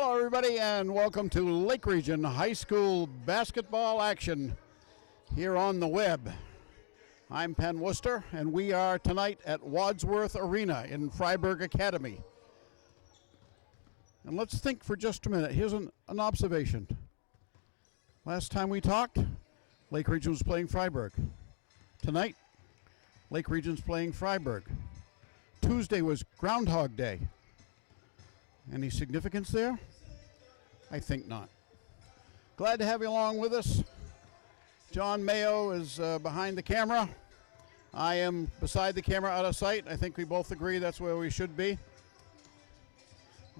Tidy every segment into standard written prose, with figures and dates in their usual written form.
Hello, everybody, and welcome to Lake Region High School basketball action here on the web. I'm Penn Worcester, and we are tonight at Wadsworth Arena in Fryeburg Academy. And let's think for just a minute. Here's an observation. Last time we talked, Lake Region was playing Fryeburg. Tonight, Lake Region's playing Fryeburg. Tuesday was Groundhog Day. Any significance there? I think not. Glad to have you along with us. John Mayo is behind the camera. I am beside the camera, out of sight. I think we both agree that's where we should be.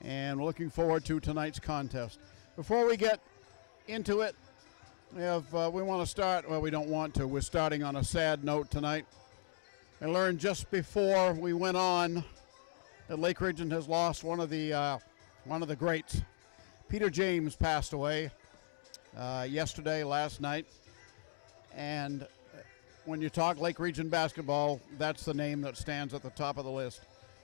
And we're looking forward to tonight's contest. Before we get into it, we want to start, well, we don't want to. We're starting on a sad note tonight. I learned just before we went on that Lake Region has lost one of the greats. Peter James passed away yesterday, last night, and when you talk Lake Region basketball, that's the name that stands at the top of the list.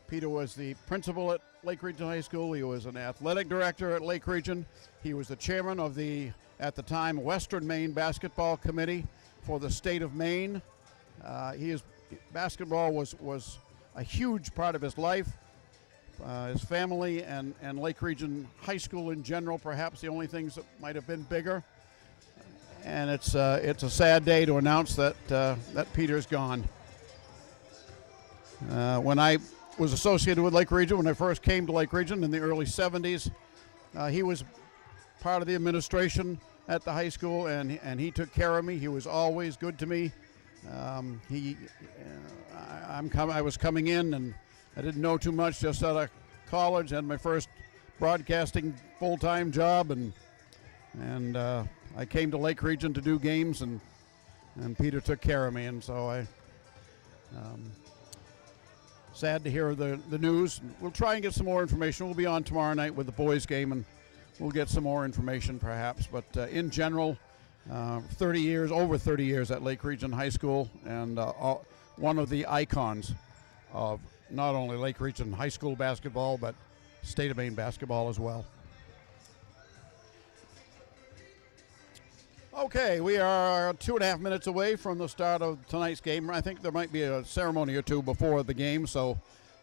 Peter was the principal at Lake Region High School. He was an athletic director at Lake Region. He was the chairman of the, at the time, Western Maine Basketball Committee for the state of Maine. Basketball was a huge part of his life. His family and Lake Region High School in general, perhaps the only things that might have been bigger. And it's a sad day to announce that Peter's gone. When I was associated with Lake Region, when I first came to Lake Region in the early 70s, he was part of the administration at the high school, and he took care of me. He was always good to me. I was coming in, and I didn't know too much, just out of college, had my first broadcasting full-time job, and I came to Lake Region to do games, and Peter took care of me, and so I sad to hear the news. We'll try and get some more information. We'll be on tomorrow night with the boys game, and we'll get some more information perhaps, but in general, over 30 years at Lake Region High School, and one of the icons of not only Lake Region High School basketball, but state of Maine basketball as well. Okay, we are 2.5 minutes away from the start of tonight's game. I think there might be a ceremony or two before the game, so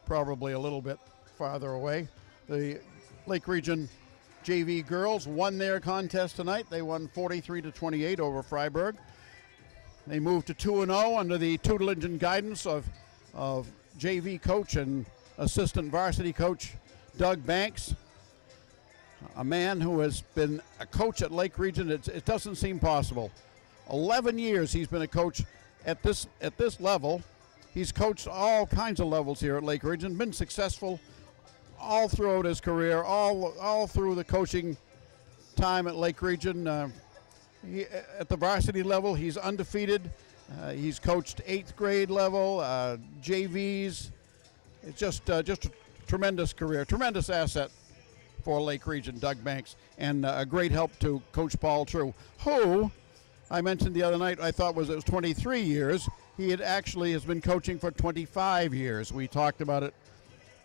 probably a little bit farther away. The Lake Region JV girls won their contest tonight. They won 43-28 over Fryeburg. They moved to 2-0 under the tutelage and guidance of JV coach and assistant varsity coach Doug Banks, a man who has been a coach at Lake Region. It doesn't seem possible. 11 years he's been a coach at this level. He's coached all kinds of levels here at Lake Region, been successful all throughout his career, all through the coaching time at Lake Region. At the varsity level, he's undefeated. He's coached 8th grade level, JVs. It's just a tremendous career, tremendous asset for Lake Region, Doug Banks, and a great help to Coach Paul True, who I mentioned the other night it was 23 years. He has been coaching for 25 years. We talked about it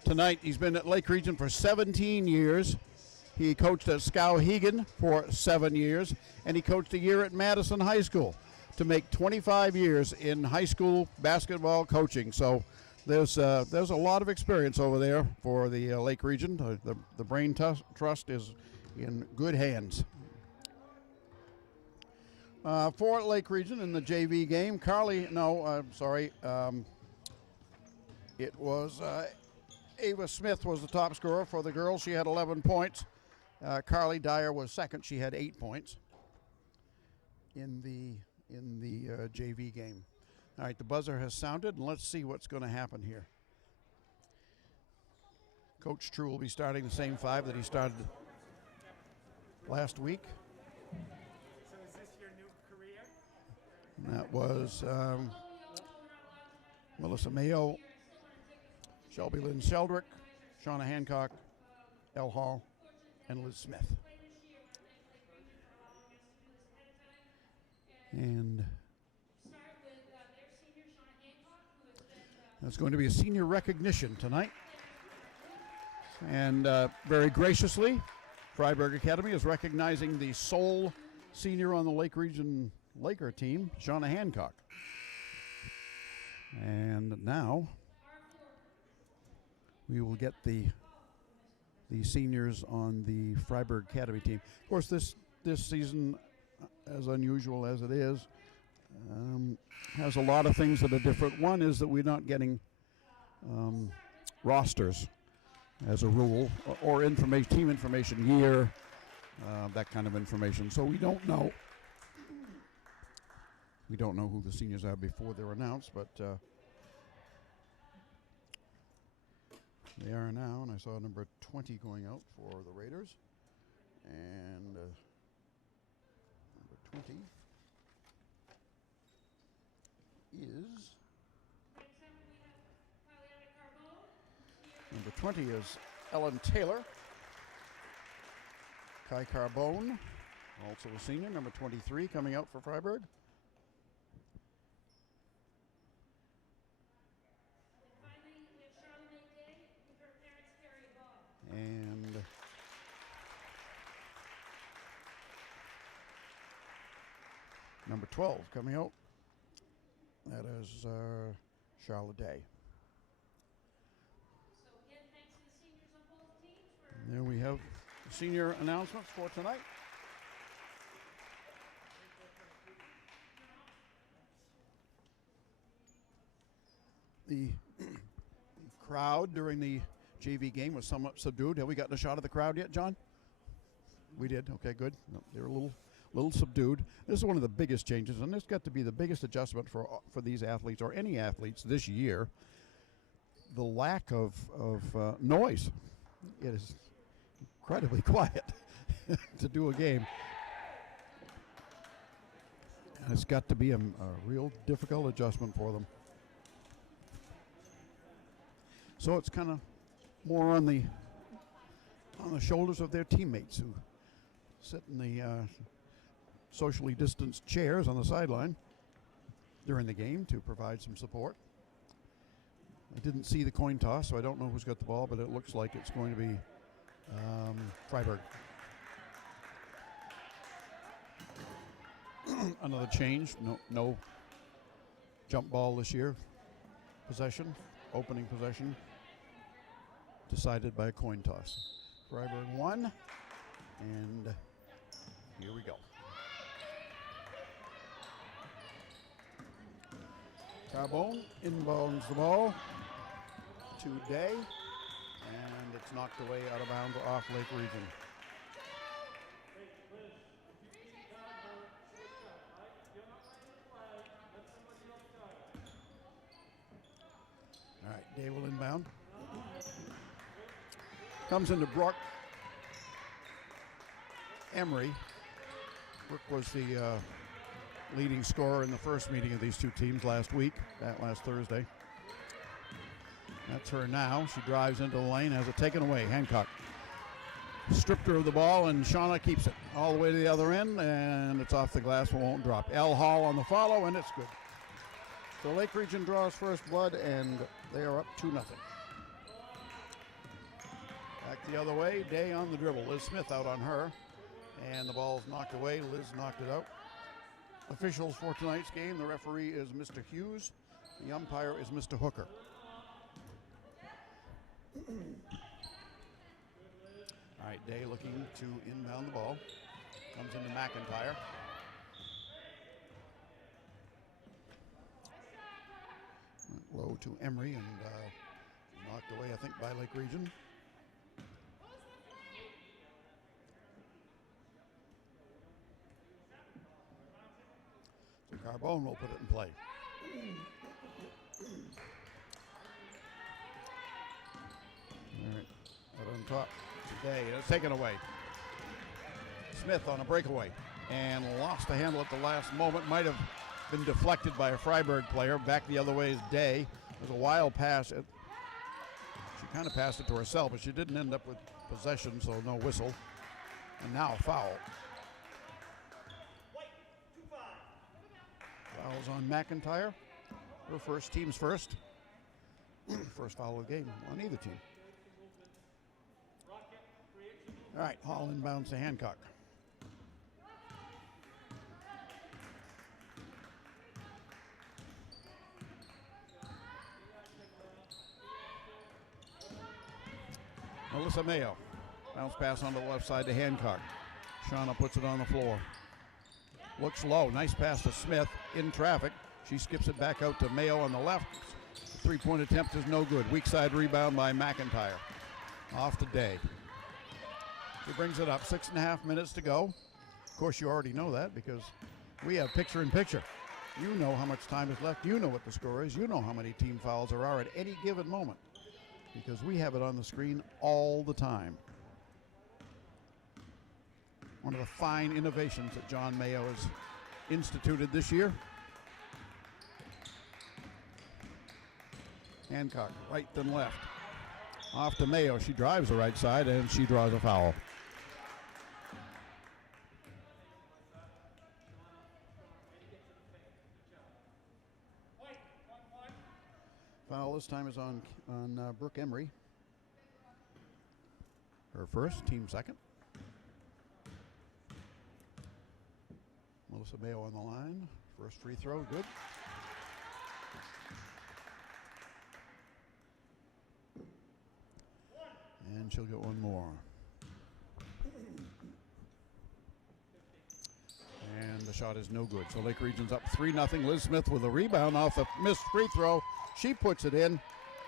tonight. He's been at Lake Region for 17 years. He coached at Skowhegan for 7 years, and he coached a year at Madison High School to make 25 years in high school basketball coaching. So there's a lot of experience over there for the Lake Region. The Brain Trust is in good hands. For Lake Region in the JV game, it was Ava Smith was the top scorer for the girls. She had 11 points. Carly Dyer was second. She had 8 points in the JV game. All right, the buzzer has sounded, and let's see what's going to happen here. Coach True will be starting the same 5 that he started last week. So is this your new career? And that was Melissa Mayo, Shelby Lynn Sheldrick, Shauna Hancock, Elle Hall, and Liz Smith. And there's going to be a senior recognition tonight. And very graciously, Fryeburg Academy is recognizing the sole senior on the Lake Region Laker team, Shauna Hancock. And now we will get the seniors on the Fryeburg Academy team. Of course, this season, as unusual as it is, has a lot of things that are different. One is that we're not getting rosters as a rule, or team information year, that kind of information. So we don't know. We don't know who the seniors are before they're announced, but they are now, and I saw number 20 going out for the Raiders. And number 20 is... Number 20 is Ellen Taylor. Kai Carbone, also a senior, number 23, coming out for Fryeburg. And number 12 coming out. That is Charlotte Day. And there we have the senior announcements for tonight. The crowd during the JV game was somewhat subdued. Have we gotten a shot of the crowd yet, John? We did. Okay, good. No, they were a little subdued. This is one of the biggest changes, and this got to be the biggest adjustment for these athletes, or any athletes this year. The lack of noise. It is incredibly quiet to do a game. And it's got to be a real difficult adjustment for them. So it's kind of more on the shoulders of their teammates who sit in the socially distanced chairs on the sideline during the game to provide some support. I didn't see the coin toss, so I don't know who's got the ball, but it looks like it's going to be Fryeburg. Another change. No jump ball this year. Possession, opening possession, decided by a coin toss. Fryeburg won, and here we go. Carbone inbounds the ball to Day, and it's knocked away out of bounds off Lake Region. All right, Day will inbound. Comes into Brooke Emery. Brooke was the leading scorer in the first meeting of these two teams last Thursday. That's her now. She drives into the lane, has it taken away. Hancock stripped her of the ball, and Shauna keeps it all the way to the other end, and it's off the glass, won't drop. L. Hall on the follow, and it's good. So Lake Region draws first blood, and they are up 2-0. Back the other way, Day on the dribble. Liz Smith out on her, and the ball's knocked away. Liz knocked it out. Officials for tonight's game, the referee is Mr. Hughes. The umpire is Mr. Hooker. All right, Day looking to inbound the ball. Comes into McIntyre. Low to Emery, and knocked away, I think, by Lake Region. So Carbone will put it in play. All right, out on top today. It's taken away. Smith on a breakaway and lost the handle at the last moment. Might have been deflected by a Fryeburg player. Back the other way is Day. There's a wild pass. She kind of passed it to herself, but she didn't end up with possession, so no whistle. And now a foul. Foul's on McIntyre. Her first, team's first. First foul of the game on either team. All right, Hall inbounds to Hancock. Melissa Mayo. Bounce pass on the left side to Hancock. Shauna puts it on the floor. Looks low. Nice pass to Smith in traffic. She skips it back out to Mayo on the left. The three-point attempt is no good. Weak side rebound by McIntyre. Off to Day. She brings it up. 6.5 minutes to go. Of course, you already know that because we have picture-in-picture. You know how much time is left. You know what the score is. You know how many team fouls there are at any given moment because we have it on the screen all the time. One of the fine innovations that John Mayo has instituted this year. Hancock, right then left. Off to Mayo. She drives the right side and she draws a foul. Foul this time is on Brooke Emery. Her first, team second. Melissa Mayo on the line. First free throw, good. And she'll get one more. And the shot is no good. So Lake Region's up 3-0. Liz Smith with a rebound off the missed free throw. She puts it in,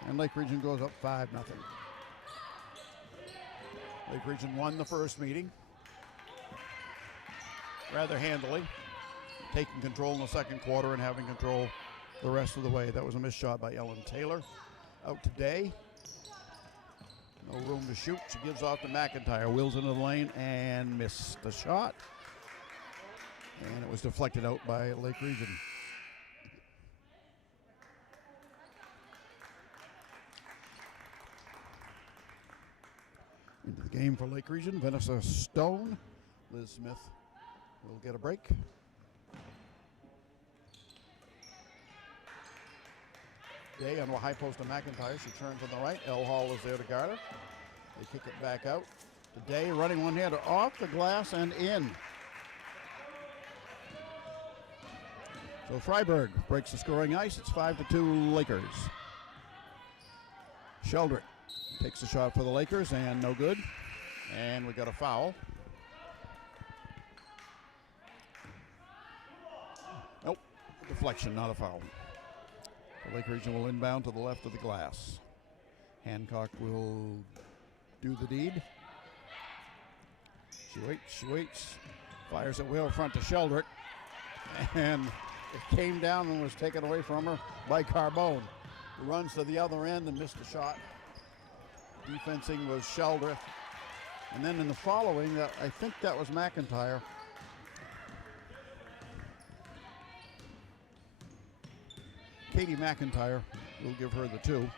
and Lake Region goes up 5-0. Lake Region won the first meeting rather handily, taking control in the second quarter and having control the rest of the way. That was a missed shot by Ellen Taylor. Out today. No room to shoot. She gives off to McIntyre. Wheels into the lane and missed the shot. And it was deflected out by Lake Region. Into the game for Lake Region, Vanessa Stone. Liz Smith will get a break. Day on a high post to McIntyre. She turns on the right. El Hall is there to guard her. They kick it back out. To Day running one-hander off the glass and in. So Fryeburg breaks the scoring ice. It's 5-2 Lakers. Sheldrick takes the shot for the Lakers and no good. And we got a foul. Nope, deflection, not a foul. The Lake Region will inbound to the left of the glass. Hancock will do the deed. She waits, fires it well front to Sheldrick. And it came down and was taken away from her by Carbone, who runs to the other end and missed a shot. Defensing was Sheldrick. And then in the following, I think that was McIntyre. Katie McIntyre will give her the two.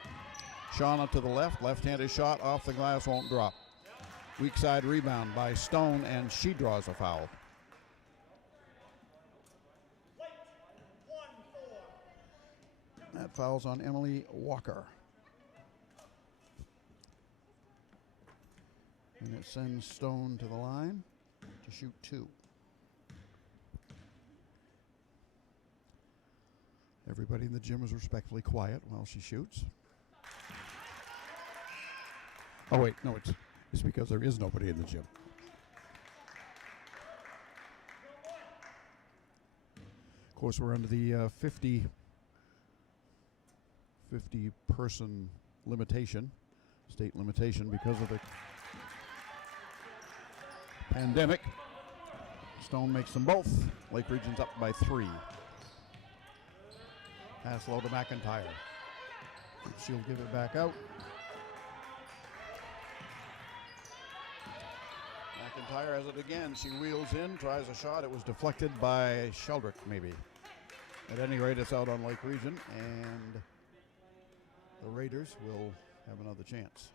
Shauna to the left. Left-handed shot off the glass, won't drop. Weak side rebound by Stone, and she draws a foul. That foul's on Emily Walker. And it sends Stone to the line to shoot two. Everybody in the gym is respectfully quiet while she shoots. Oh wait, no, it's because there is nobody in the gym. Of course, we're under the 50 person limitation, state limitation because of the pandemic. Stone makes them both. Lake Region's up by 3. Pass low to McIntyre. She'll give it back out. McIntyre has it again. She wheels in, tries a shot. It was deflected by Sheldrick, maybe. At any rate, it's out on Lake Region, and the Raiders will have another chance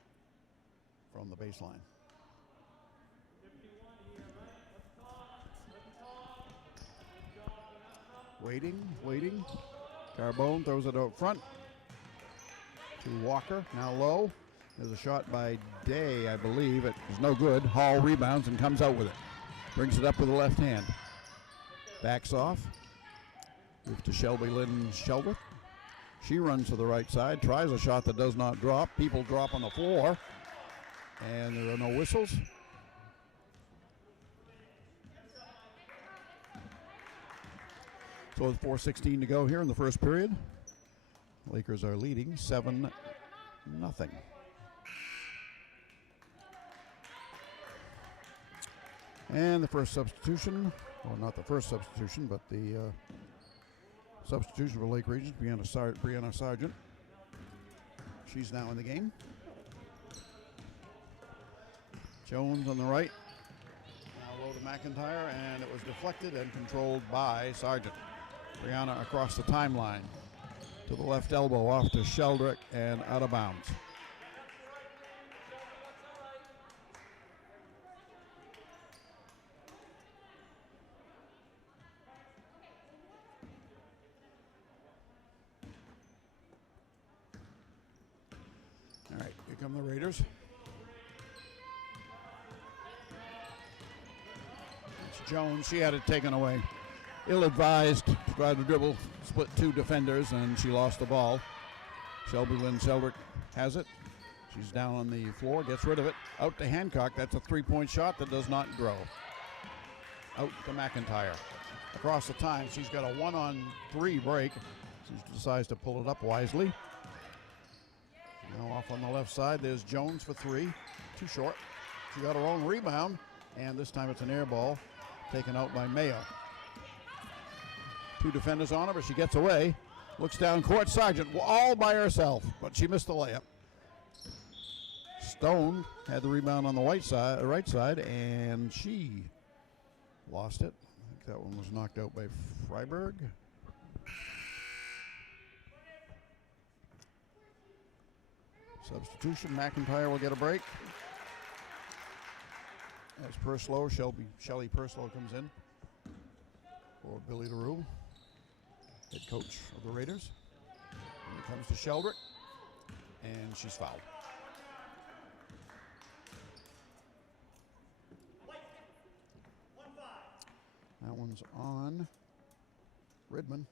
from the baseline. Waiting. Carbone throws it out front to Walker, now low. There's a shot by Day, I believe. It is no good. Hall rebounds and comes out with it. Brings it up with the left hand. Backs off. Gives to Shelby Lynn Sheldrick. She runs to the right side, tries a shot that does not drop. People drop on the floor, and there are no whistles. So with 4:16 to go here in the first period, Lakers are leading 7-0. And the first substitution, well, not the first substitution, but the substitution for Lake Region, Brianna Sargent. She's now in the game. Jones on the right. Now low to McIntyre, and it was deflected and controlled by Sargent. Brianna across the timeline to the left elbow, off to Sheldrick and out of bounds. All right, here come the Raiders. It's Jones. She had it taken away. Ill-advised to try to dribble, split two defenders, and she lost the ball. Shelby Lynn Sheldrick has it. She's down on the floor, gets rid of it. Out to Hancock. That's a three-point shot that does not grow. Out to McIntyre. Across the time, she's got a 1-on-3 break. She decides to pull it up wisely. Now off on the left side, there's Jones for three. Too short. She got her own rebound, and this time it's an air ball taken out by Mayo. Two defenders on her, but she gets away. Looks down court. Sargent all by herself, but she missed the layup. Stone had the rebound on the right side, and she lost it. I think that one was knocked out by Fryeburg. Substitution, McIntyre will get a break. As Purslow, Shelley Purslow comes in for Billy LaRue, head coach of the Raiders. And it comes to Sheldrick, and she's fouled. That one's on Redmond.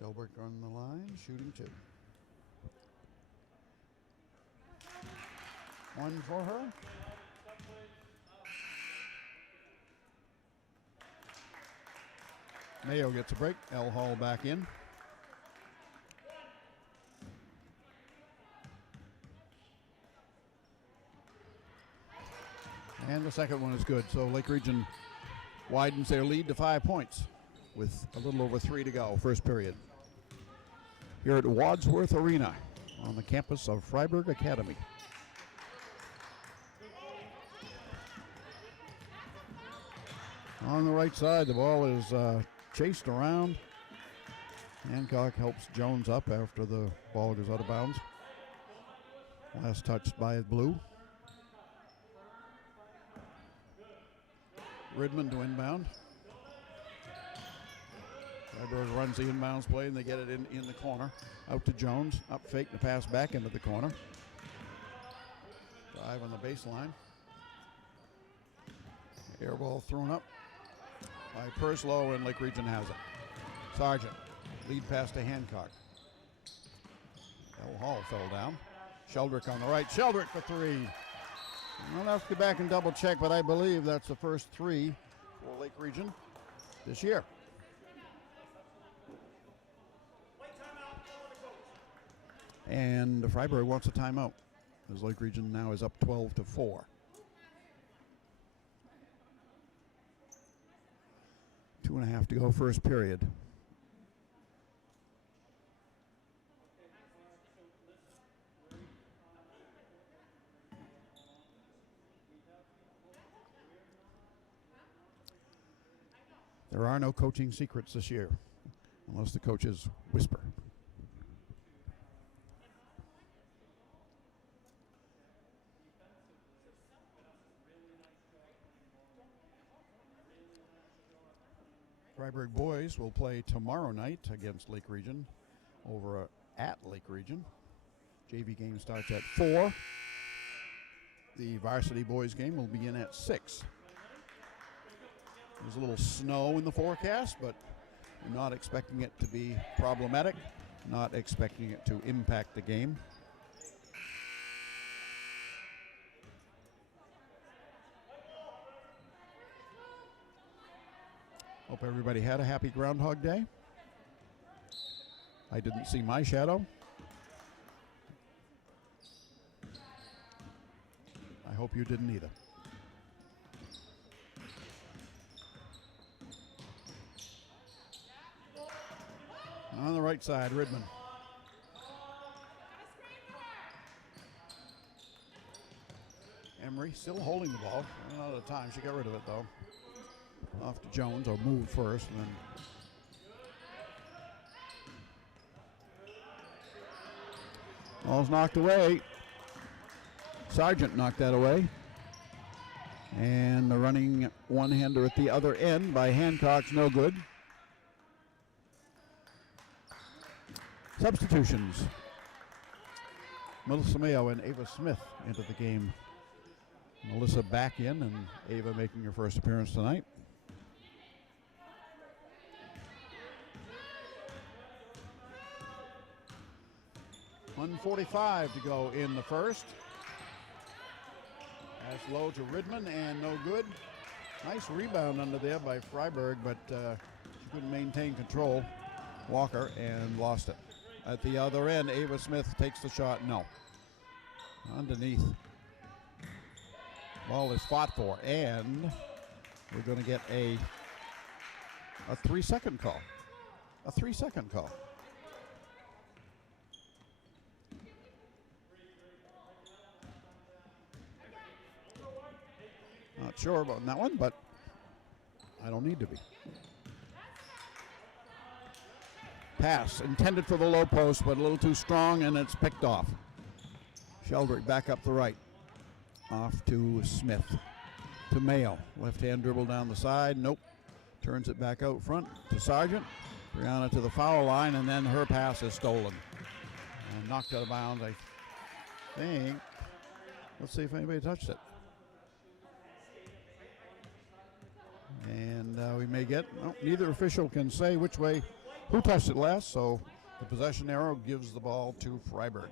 Sheldrick on the line, shooting two. One for her. Mayo gets a break. L. Hall back in. And the second one is good. So Lake Region widens their lead to 5 points with a little over 3 to go, first period. Here at Wadsworth Arena on the campus of Fryeburg Academy. On the right side, the ball is chased around. Hancock helps Jones up after the ball goes out of bounds. Last touched by Blue. Redmond to inbound. Fryeburg runs the inbounds play, and they get it in the corner. Out to Jones. Up fake to pass back into the corner. Drive on the baseline. Air ball thrown up by Purslow, and Lake Region has it. Sargent, lead pass to Hancock. L. Hall fell down. Sheldrick on the right. Sheldrick for three. I'll have to go back and double check, but I believe that's the first three for Lake Region this year. And Fryeburg wants a timeout, as Lake Region now is up 12-4. 2.5 to go, first period. There are no coaching secrets this year, unless the coaches whisper. Fryeburg boys will play tomorrow night against Lake Region over at Lake Region. JV game starts at 4. The varsity boys game will begin at 6. There's a little snow in the forecast, but we're not expecting it to be problematic, not expecting it to impact the game. Hope everybody had a happy Groundhog Day. I didn't see my shadow. I hope you didn't either. On the right side, Ridman. Emery still holding the ball. Ran out of time. She got rid of it, though. Off to Jones, or moved first, and then ball's knocked away. Sargent knocked that away. And the running one-hander at the other end by Hancock's no good. Substitutions. Melissa Mayo and Ava Smith into the game. Melissa back in, and Ava making her first appearance tonight. .145 to go in the first. Pass low to Ridman and no good. Nice rebound under there by Fryeburg, but she couldn't maintain control. Walker and lost it. At the other end, Ava Smith takes the shot. No. Underneath. Ball is fought for, and we're going to get a 3-second call. A 3-second call. Not sure about that one, but I don't need to be. Pass intended for the low post, but a little too strong, and it's picked off. Sheldrick back up the right. Off to Smith. To Mayo. Left hand dribble down the side. Nope. Turns it back out front to Sargent. Brianna to the foul line, and then her pass is stolen. And knocked out of bounds, I think. Let's see if anybody touched it. And we may get, well, neither official can say which way, who touched it last, so the possession arrow gives the ball to Fryeburg.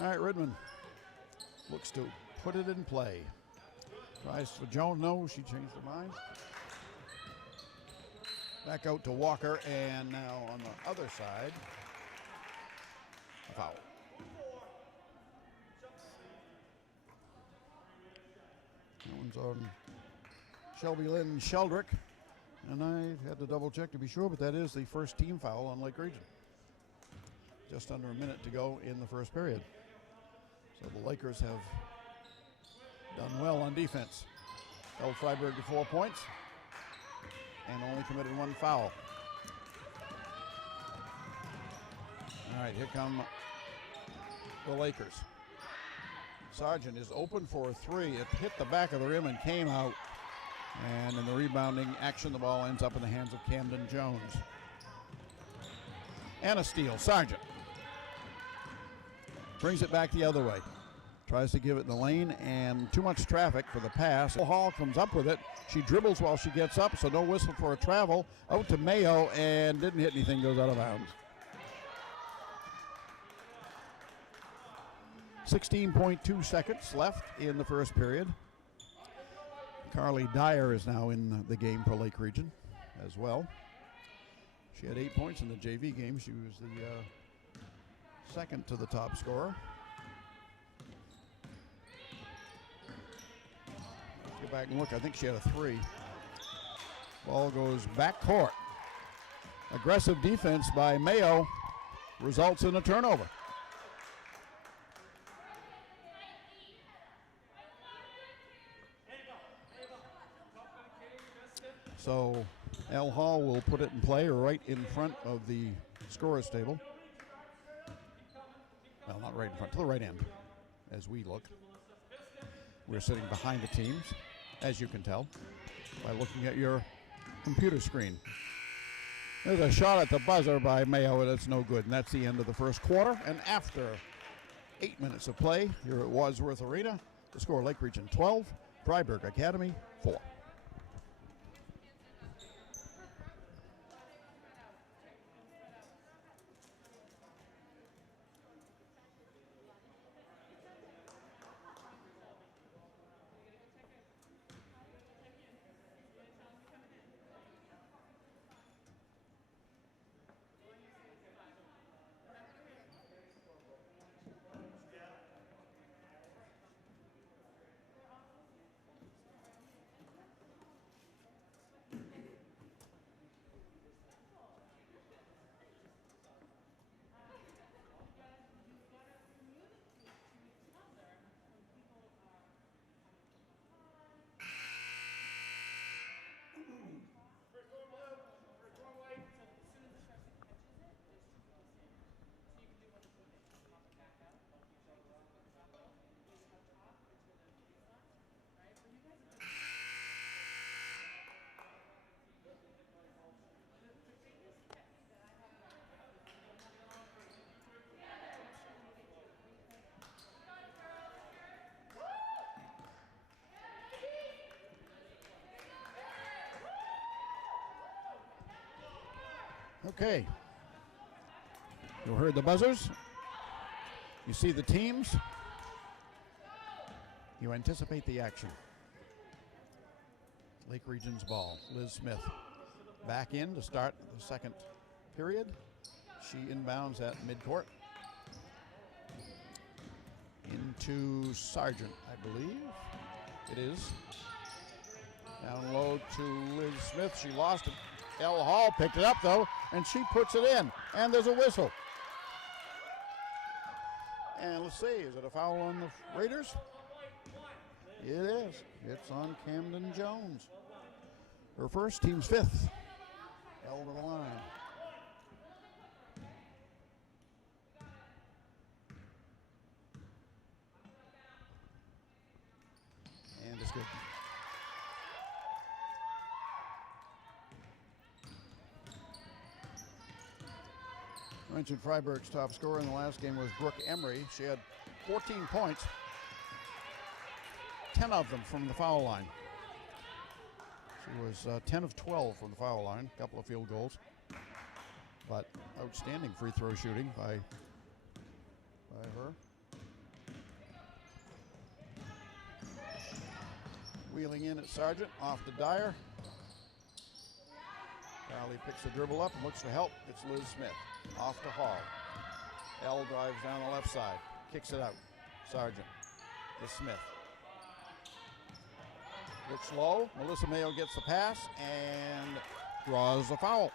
All right, Ridman looks to put it in play. Tries for Jones, no, she changed her mind. Back out to Walker, and now on the other side, a foul. That one's on Shelby Lynn Sheldrick, and I had to double check to be sure, but that is the first team foul on Lake Region. Just under a minute to go in the first period. So the Lakers have done well on defense. Held Fryeburg to 4 points and only committed one foul. All right, here come the Lakers. Sargent is open for a three. It hit the back of the rim and came out. And in the rebounding action, the ball ends up in the hands of Camden Jones. And a steal, Sargent. Brings it back the other way. Tries to give it in the lane, and too much traffic for the pass. Hall comes up with it. She dribbles while she gets up, so no whistle for a travel. Out to Mayo, and didn't hit anything, goes out of bounds. 16.2 seconds left in the first period. Carly Dyer is now in the game for Lake Region as well. She had 8 points in the JV game. She was the second to the top scorer. Let's go back and look. I think she had a three. Ball goes back court. Aggressive defense by Mayo results in a turnover. So Al Hall will put it in play right in front of the scorer's table. Well, not right in front, to the right end. as we look. We're sitting behind the teams, as you can tell, by looking at your computer screen. There's a shot at the buzzer by Mayo, and it's no good. And that's the end of the first quarter. And after 8 minutes of play here at Wadsworth Arena, the score Lake Region 12, Fryeburg Academy 4. Okay. You heard the buzzers. You see the teams. You anticipate the action. Lake Region's ball. Liz Smith back in to start the second period. She inbounds at midcourt. Into Sargent, I believe. It is. Down low to Liz Smith. She lost it. Elle Hall picked it up, though, and she puts it in. And there's a whistle. And let's see, is it a foul on the Raiders? It is. It's on Camden Jones. Her first, team's fifth. Held to the line. And it's good. I mentioned Fryeburg's top scorer in the last game was Brooke Emery. She had 14 points, 10 of them from the foul line. She was 10 of 12 from the foul line, a couple of field goals. But outstanding free throw shooting by her. Wheeling in at Sargent, off to Dyer. Crowley picks the dribble up and looks for help. It's Liz Smith. Off to Hall. Elle drives down the left side. Kicks it out. Sargent to Smith. Looks low. Melissa Mayo gets the pass and draws the foul.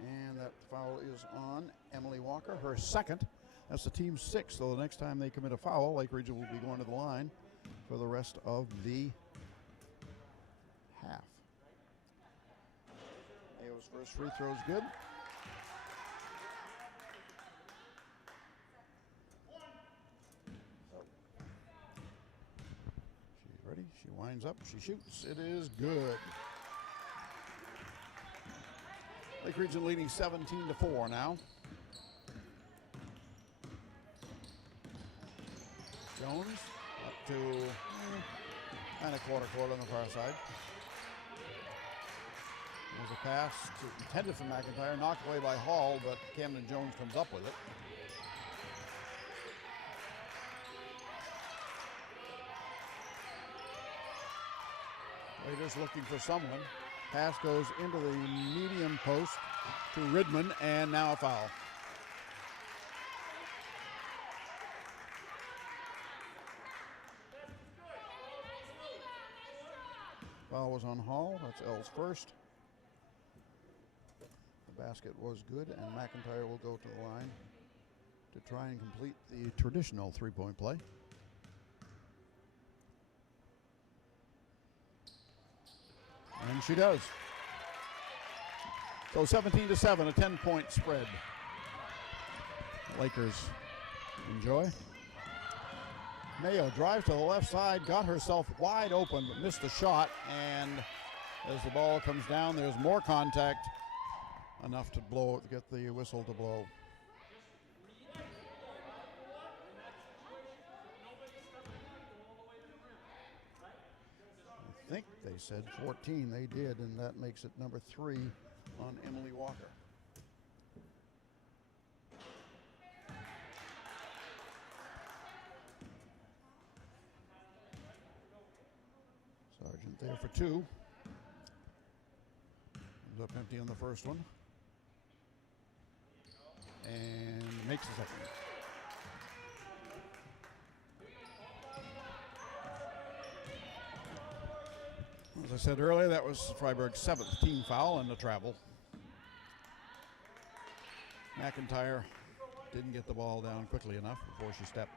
And that foul is on Emily Walker, her second. That's the team's sixth, so the next time they commit a foul, Lake Region will be going to the line for the rest of the half. Mayo's first free throw is good. She's ready. She winds up. She shoots. It is good. Lake Region leading 17-4 now. Jones up to kind of quarter on the far side. There's a pass intended for McIntyre, knocked away by Hall, but Camden Jones comes up with it. Raiders looking for someone. Pass goes into the medium post to Ridman, and now a foul. Foul was on Hall. That's L's first. The basket was good, and McIntyre will go to the line to try and complete the traditional three-point play. And she does. So 17-7, a 10-point spread. Lakers enjoy. Mayo drives to the left side, got herself wide open, but missed the shot. And as the ball comes down, there's more contact, enough to get the whistle to blow. I think they said 14. They did, and that makes it number 3 on Emily Walker. Sargent there for 2. Ends up empty on the first one. And makes the second. As I said earlier, that was Fryeburg's 7th team foul and a travel. McIntyre didn't get the ball down quickly enough before she stepped.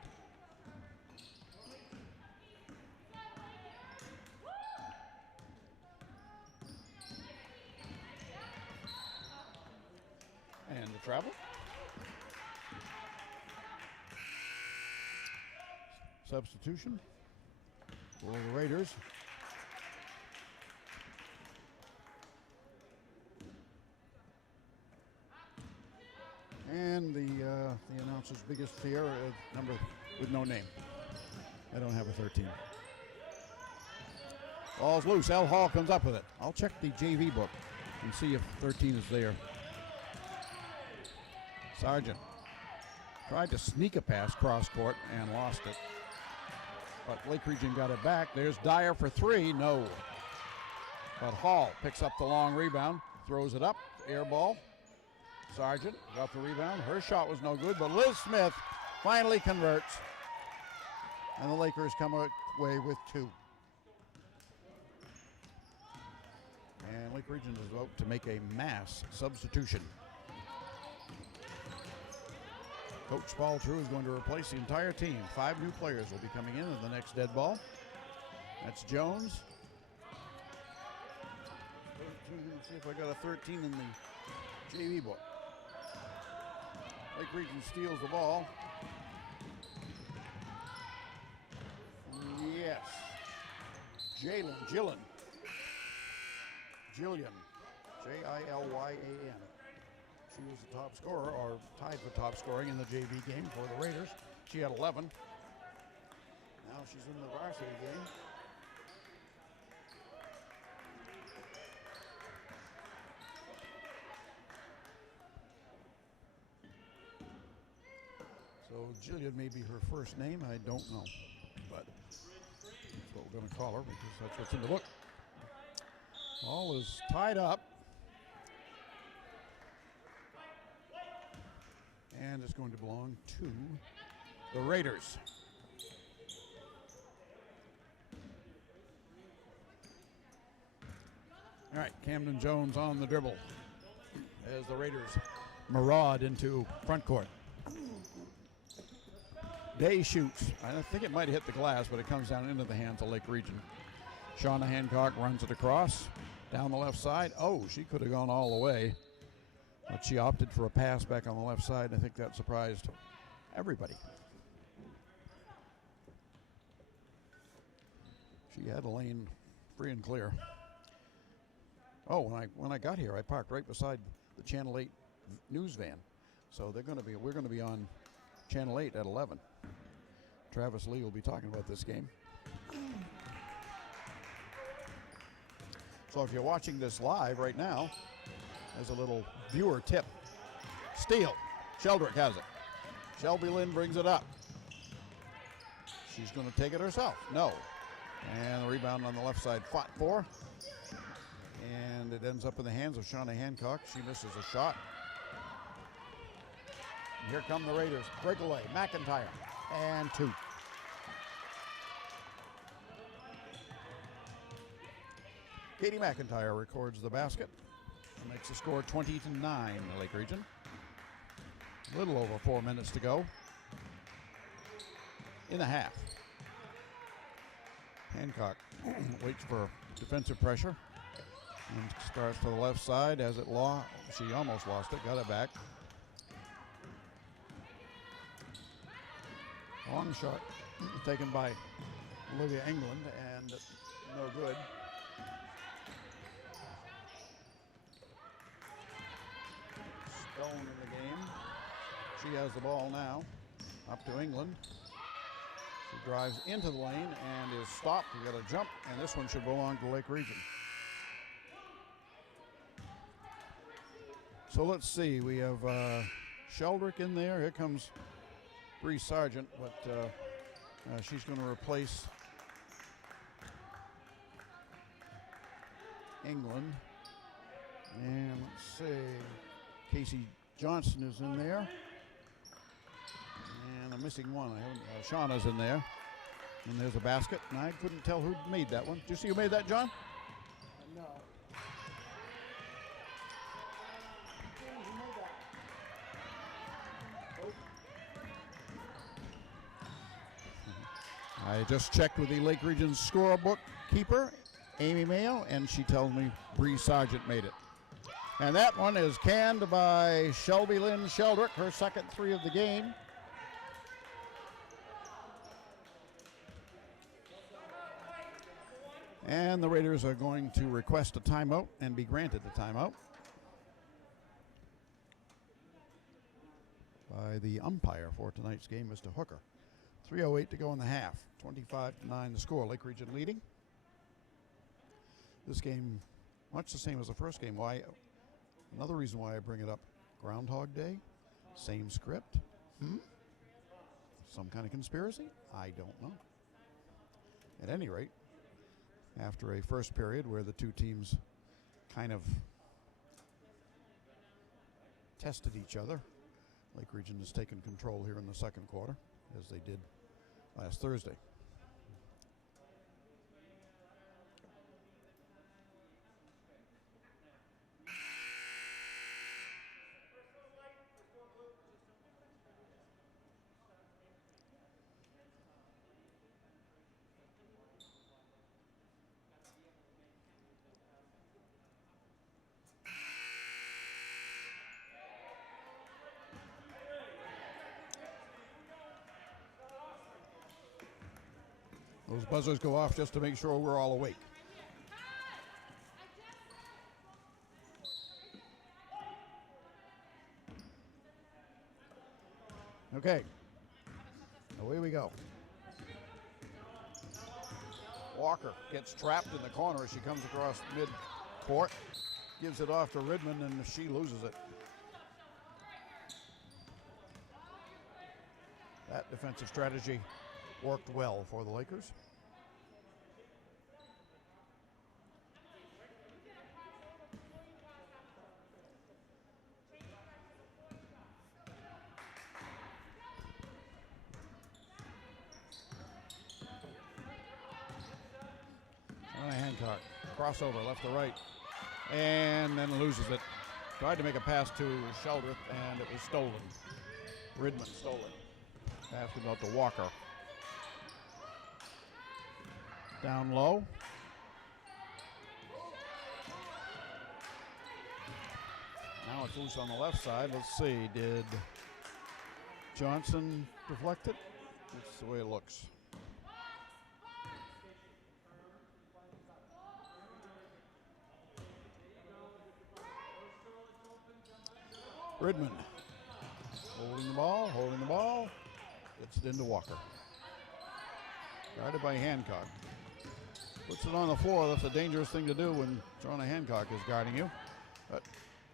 And the travel. Substitution for the Raiders. And the announcer's biggest fear, a number with no name. I don't have a 13. Ball's loose. Al Hall comes up with it. I'll check the JV book and see if 13 is there. Sargent tried to sneak a pass cross court and lost it. But Lake Region got it back. There's Dyer for 3. No. But Hall picks up the long rebound, throws it up, air ball. Sargent got the rebound. Her shot was no good, but Liz Smith finally converts. And the Lakers come away with 2. And Lake Region is about to make a mass substitution. Coach Paul True is going to replace the entire team. 5 new players will be coming in the next dead ball. That's Jones. 13, let's see if I got a 13 in the JV book. Lake Region steals the ball. Yes. Jillian. Jilyan. She was the top scorer, or tied for top scoring in the JV game for the Raiders. She had 11. Now she's in the varsity game. So Jillian may be her first name, I don't know. But that's what we're going to call her because that's what's in the book. Ball is tied up. And it's going to belong to the Raiders. All right, Camden Jones on the dribble as the Raiders maraud into front court. Day shoots. I think it might have hit the glass, but it comes down into the hands of Lake Region. Shauna Hancock runs it across down the left side. Oh, she could have gone all the way, but she opted for a pass back on the left side. I think that surprised everybody. She had a lane free and clear. Oh, when I got here, I parked right beside the Channel 8 news van. So we're going to be on Channel 8 at 11. Travis Lee will be talking about this game. So if you're watching this live right now, there's a little viewer tip. Steal. Sheldrick has it. Shelby Lynn brings it up. She's going to take it herself. No. And the rebound on the left side fought for. And it ends up in the hands of Shauna Hancock. She misses a shot. And here come the Raiders. Breakaway. McIntyre. And 2. Katie McIntyre records the basket. And makes the score 20-9, the Lake Region. A little over 4 minutes to go in the half. Hancock waits for defensive pressure. And starts to the left side as it lost. She almost lost it, got it back. Long shot taken by Olivia England and no good. Stone in the game. She has the ball now. Up to England. She drives into the lane and is stopped. We got a jump, and this one should belong to Lake Region. So let's see. We have Sheldrick in there. Here comes Bree Sargent, but she's going to replace England. And let's see. Casey Johnson is in there. And I'm missing one. Shauna's in there. And there's a basket. And I couldn't tell who made that one. Did you see who made that, John? No. I just checked with the Lake Region scorebook keeper, Amy Mayo, and she tells me Bree Sargent made it. And that one is canned by Shelby Lynn Sheldrick, her second three of the game. And the Raiders are going to request a timeout and be granted the timeout by the umpire for tonight's game, Mr. Hooker. 3:08 to go in the half. 25-9 the score. Lake Region leading. This game, much the same as the first game. Why? Another reason why I bring it up. Groundhog Day, same script. Some kind of conspiracy? I don't know. At any rate, after a first period where the two teams kind of tested each other, Lake Region has taken control here in the second quarter, as they did last Thursday. Those buzzers go off just to make sure we're all awake. Okay, away we go. Walker gets trapped in the corner as she comes across mid-court, gives it off to Ridman, and she loses it. That defensive strategy worked well for the Lakers. Hancock, crossover left to right, and then loses it. Tried to make a pass to Sheldrick, and it was stolen. Ridman stole it. Passed him out to Walker. Down low. Now it's loose on the left side. Let's see, did Johnson deflect it? That's the way it looks. Ridman holding the ball. Gets it into Walker. Guarded by Hancock. Puts it on the floor. That's a dangerous thing to do when Jonah Hancock is guarding you. But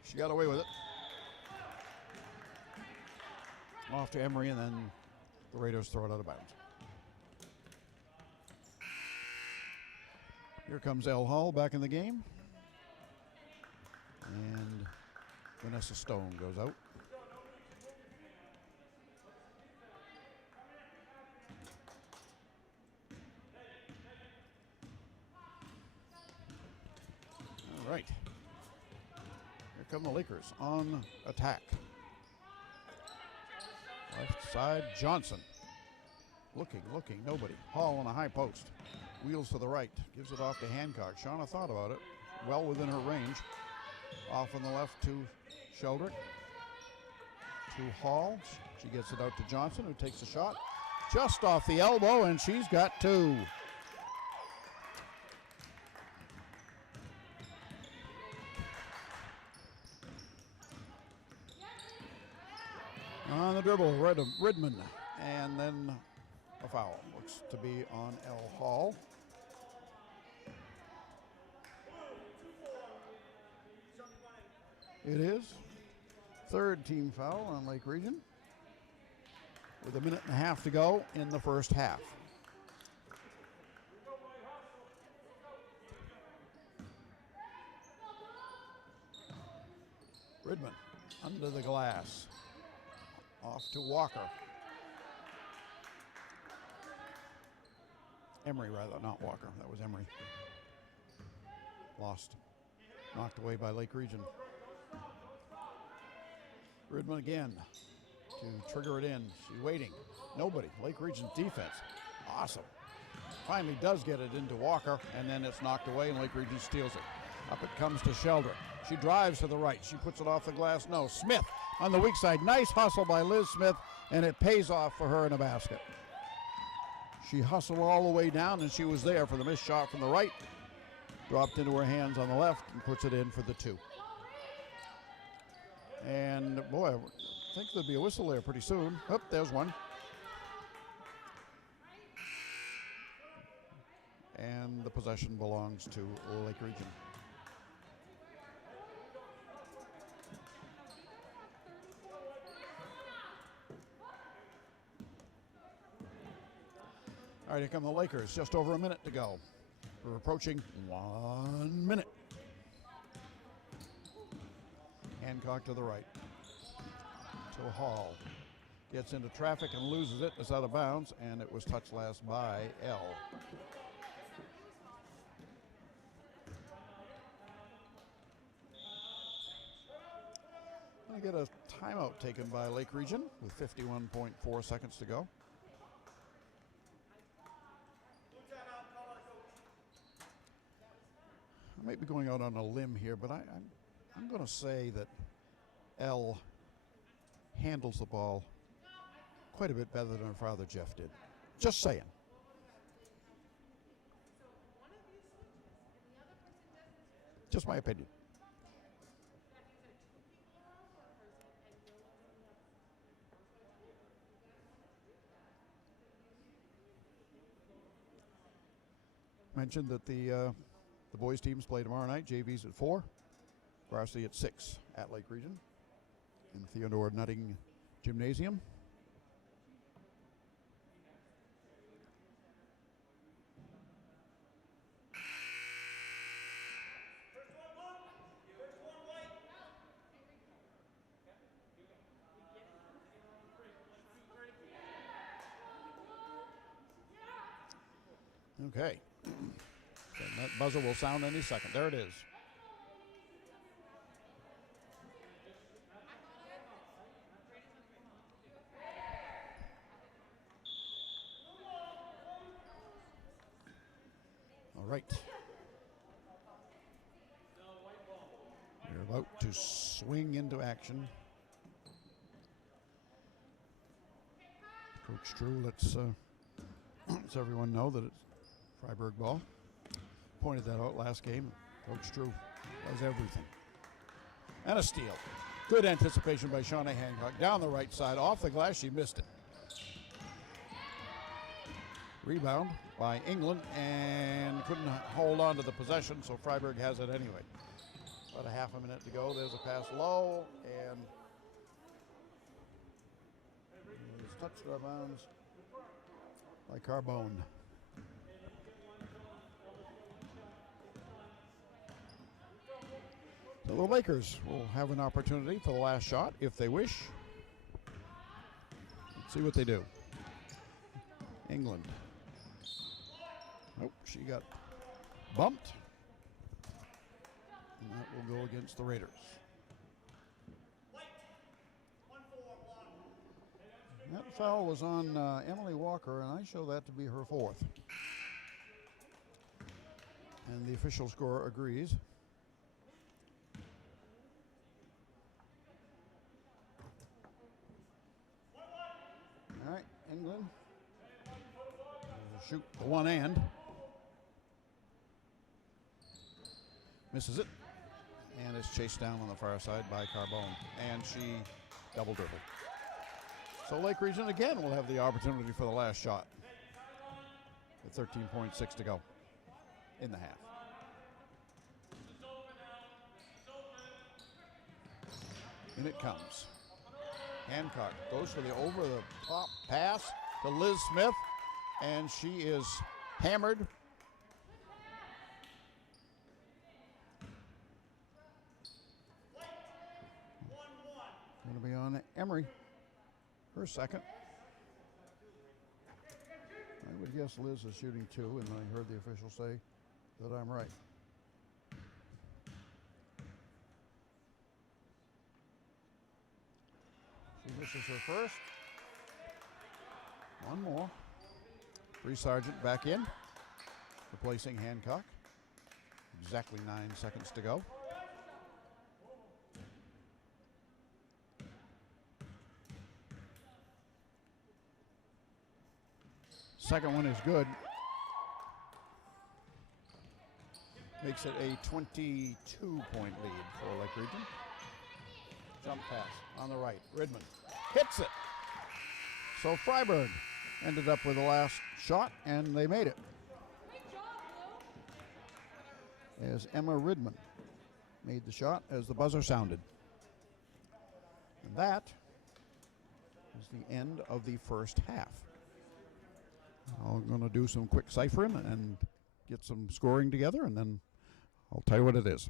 she got away with it. Off to Emery, and then the Raiders throw it out of bounds. Here comes El Hall back in the game. And Vanessa Stone goes out. All right. Here come the Lakers on attack. Left side, Johnson. Looking, nobody. Hall on a high post. Wheels to the right. Gives it off to Hancock. Shauna thought about it. well within her range. Off on the left to Sheldrick. To Hall. She gets it out to Johnson, who takes a shot. Just off the elbow, and she's got 2. On the dribble, Ridman, and then a foul. Looks to be on L. Hall. It is. 3rd team foul on Lake Region with 1.5 minutes to go in the first half. Ridman under the glass. Off to Walker. Emery, rather, not Walker. That was Emery. Lost. Knocked away by Lake Region. Ridman again to trigger it in. She's waiting. Nobody. Lake Region's defense. Awesome. Finally does get it into Walker, and then it's knocked away, and Lake Region steals it. Up it comes to Sheldrick. She drives to the right. She puts it off the glass. No. Smith on the weak side. Nice hustle by Liz Smith, and it pays off for her in a basket. She hustled all the way down, and she was there for the missed shot from the right. Dropped into her hands on the left and puts it in for the 2. And boy, I think there'll be a whistle there pretty soon. Oh, there's one. And the possession belongs to Lake Region. All right, here come the Lakers. Just over 1 minute to go. We're approaching 1 minute. Hancock to the right. To Hall. Gets into traffic and loses it. It's out of bounds, and it was touched last by L. I get a timeout taken by Lake Region with 51.4 seconds to go. I might be going out on a limb here, but I'm going to say that L handles the ball quite a bit better than her father Jeff did. Just saying. Just my opinion. Mentioned that the boys teams play tomorrow night. JV's at 4, Varsity at 6 at Lake Region in Theodore Nutting Gymnasium. Okay. And that buzzer will sound any second. There it is. All right. We're about to swing into action. Coach Drew, let's everyone know that it's Fryeburg ball. Pointed that out last game. Coach Drew does everything. And a steal. Good anticipation by Shawnee Hancock. Down the right side. Off the glass. She missed it. Rebound by England and couldn't hold on to the possession, so Fryeburg has it anyway. About a half a minute to go. There's a pass low, and it's touched out of bounds by Carbone. So the Lakers will have an opportunity for the last shot if they wish. Let's see what they do. England. Nope, she got bumped. And that will go against the Raiders. That foul was on Emily Walker, and I show that to be her 4th. And the official score agrees. All right, England. Shoot the one and. Misses it. And is chased down on the far side by Carbone. And she double dribbled. So Lake Region again will have the opportunity for the last shot. With 13.6 to go in the half. In it comes. Hancock goes for the over-the-top pass to Liz Smith, and she is hammered. Going to be on Emery, her second. I would guess Liz is shooting 2, and I heard the official say that I'm right. She misses her first. One more. Bree Sargent back in, replacing Hancock. Exactly 9 seconds to go. Second one is good. Makes it a 22-point lead for Lake Region. Jump pass on the right. Ridman hits it. So Fryeburg ended up with the last shot, and they made it. As Emma Ridman made the shot as the buzzer sounded. And that is the end of the first half. I'm going to do some quick ciphering and get some scoring together, and then I'll tell you what it is.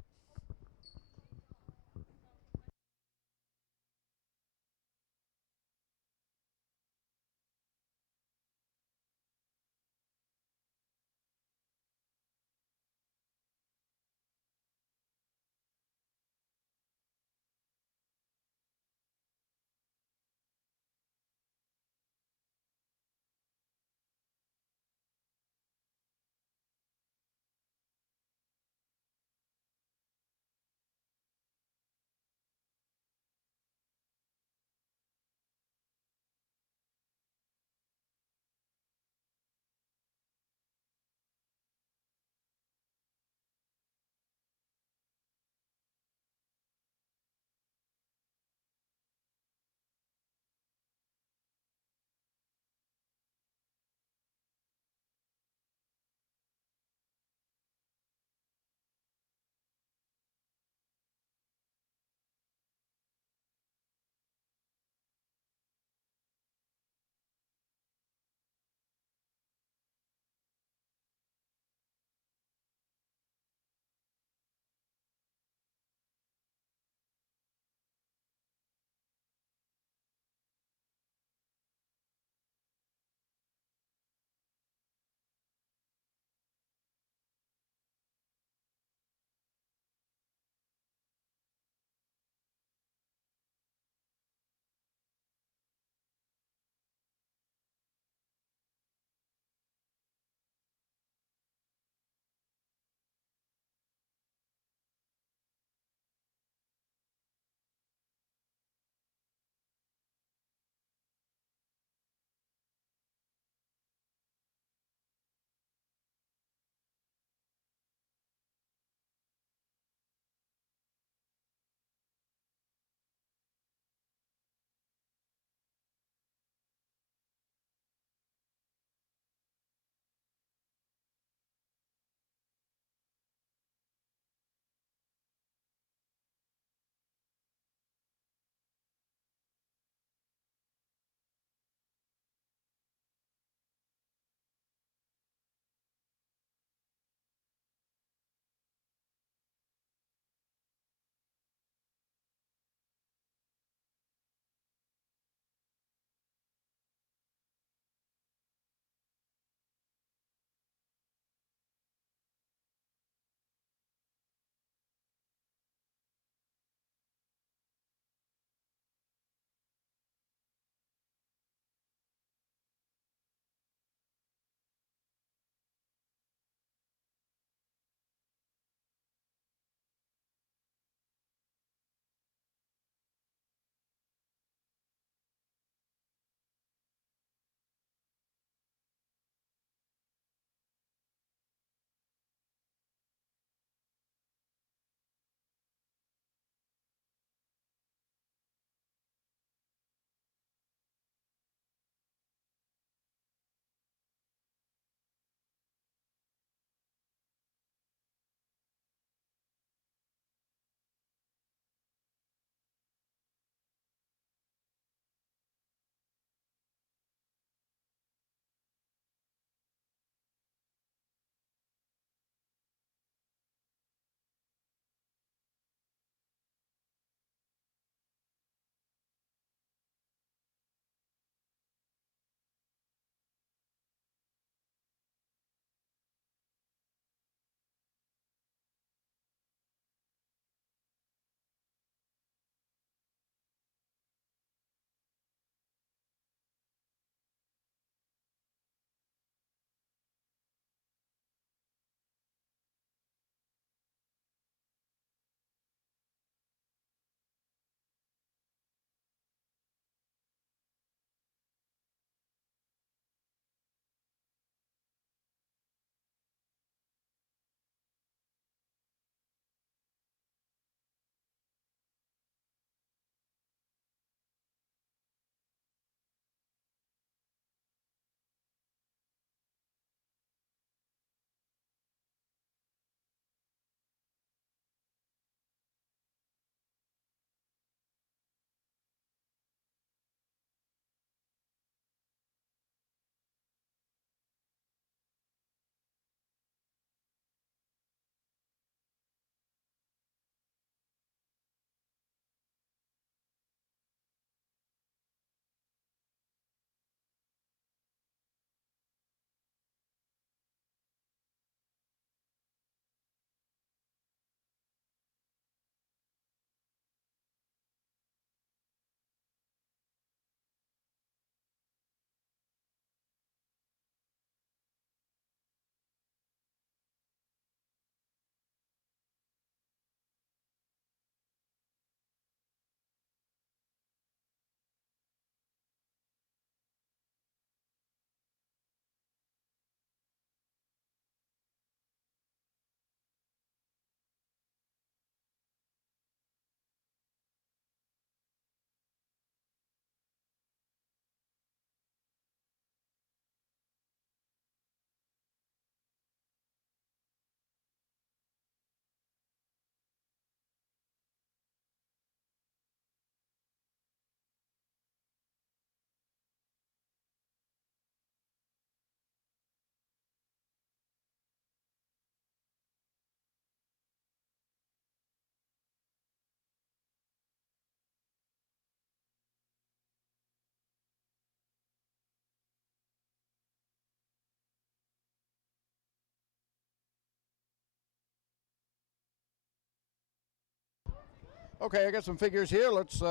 Okay, I got some figures here. Let's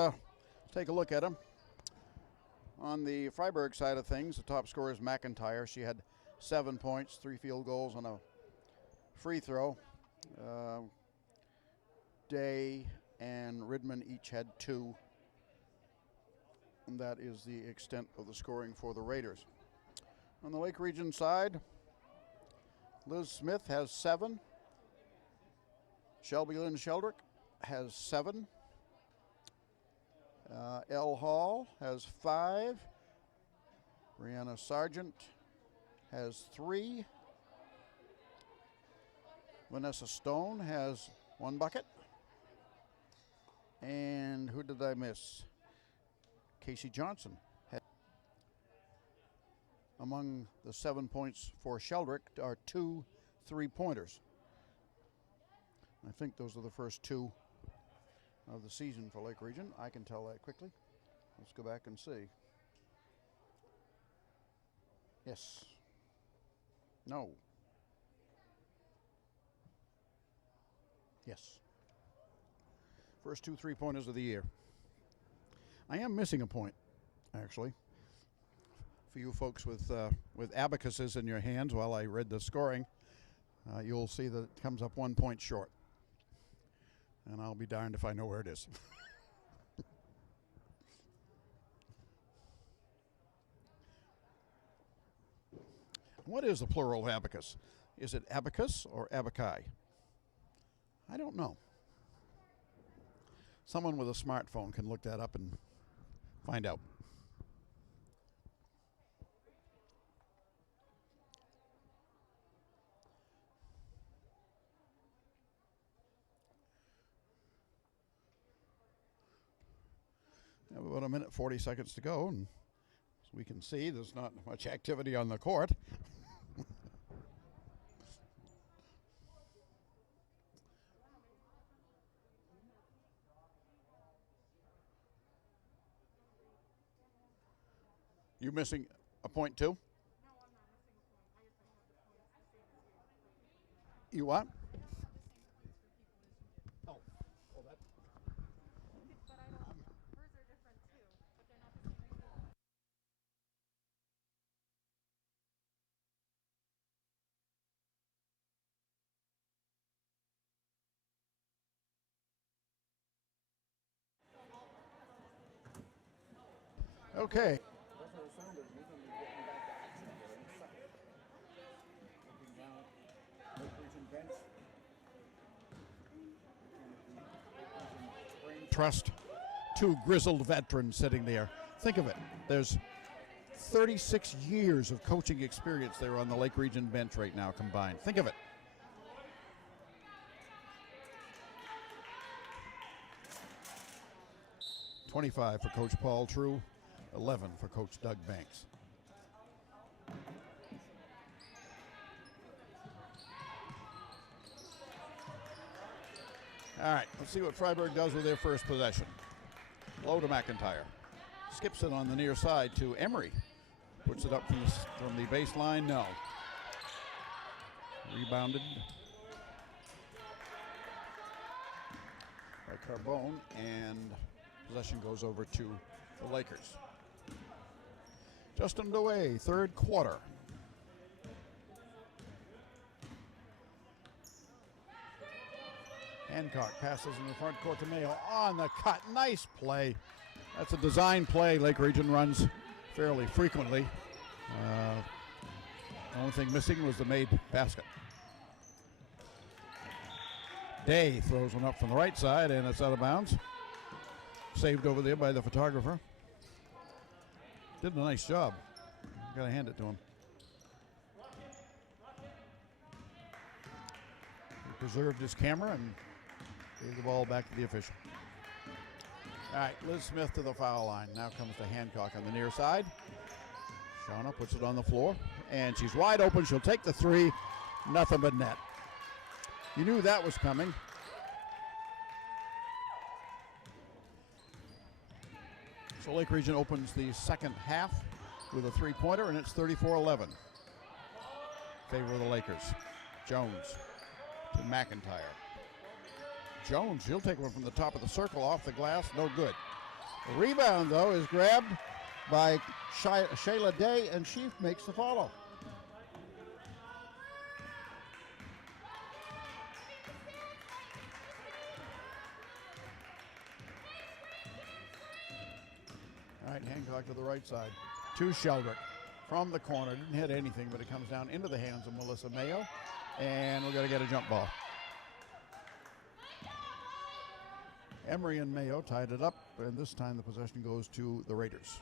take a look at them. On the Fryeburg side of things, the top scorer is McIntyre. She had 7 points, 3 field goals, and a free throw. Day and Ridman each had 2. And that is the extent of the scoring for the Raiders. On the Lake Region side, Liz Smith has 7. Shelby Lynn Sheldrick has 7. Elle Hall has 5. Brianna Sargent has 3. Vanessa Stone has 1 bucket. And who did I miss? Casey Johnson. Among the 7 points for Sheldrick are 2 3-pointers. I think those are the first 2 of the season for Lake Region. I can tell that quickly. Let's go back and see. Yes. No. Yes. First 2 3-pointers of the year. I am missing a point, actually. For you folks with abacuses in your hands while I read the scoring, you'll see that it comes up 1 point short. And I'll be darned if I know where it is. What is the plural of abacus? Is it abacus or abaci? I don't know. Someone with a smartphone can look that up and find out. We have about 1:40 to go, and as we can see, there's not much activity on the court. You missing a point too? No, I'm not missing a point. I have the points the same as you. You what? Oh, well that. But I don't. Hers are different too, but they're not the same as yours. Okay. Trust 2 grizzled veterans sitting there. Think of it. There's 36 years of coaching experience there on the Lake Region bench right now combined. Think of it. $25 for Coach Paul True, 11 for Coach Doug Banks. All right, let's see what Fryeburg does with their first possession. Low to McIntyre. Skips it on the near side to Emery. Puts it up from the baseline. No. Rebounded by Carbone, and possession goes over to the Lakers. Just underway, third quarter. Hancock passes in the front court to Mayo on the cut. Nice play. That's a design play Lake Region runs fairly frequently. The only thing missing was the made basket. Day throws one up from the right side, and it's out of bounds. Saved over there by the photographer. Did a nice job. Gotta hand it to him. He preserved his camera and gave the ball back to the official. All right, Liz Smith to the foul line. Now comes to Hancock on the near side. Shauna puts it on the floor, and she's wide open. She'll take the 3. Nothing but net. You knew that was coming. So Lake Region opens the second half with a 3-pointer, and it's 34-11. Favor of the Lakers. Jones to McIntyre. Jones, she'll take one from the top of the circle off the glass, no good. The rebound, though, is grabbed by Shayla Day, and she makes the follow. All right, Hancock to the right side. To Sheldrick from the corner. Didn't hit anything, but it comes down into the hands of Melissa Mayo. And we're going to get a jump ball. Emery and Mayo tied it up, and this time the possession goes to the Raiders.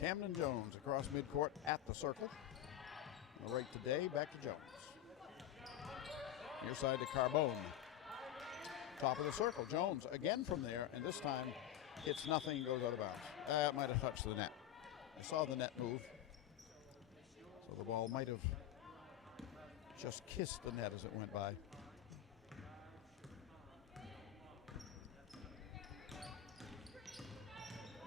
Camden Jones across midcourt at the circle. On the right to Day, back to Jones. Near side to Carbone. Top of the circle, Jones again from there, and this time it's nothing, goes out of bounds. That might have touched the net. I saw the net move, so the ball might have just kissed the net as it went by.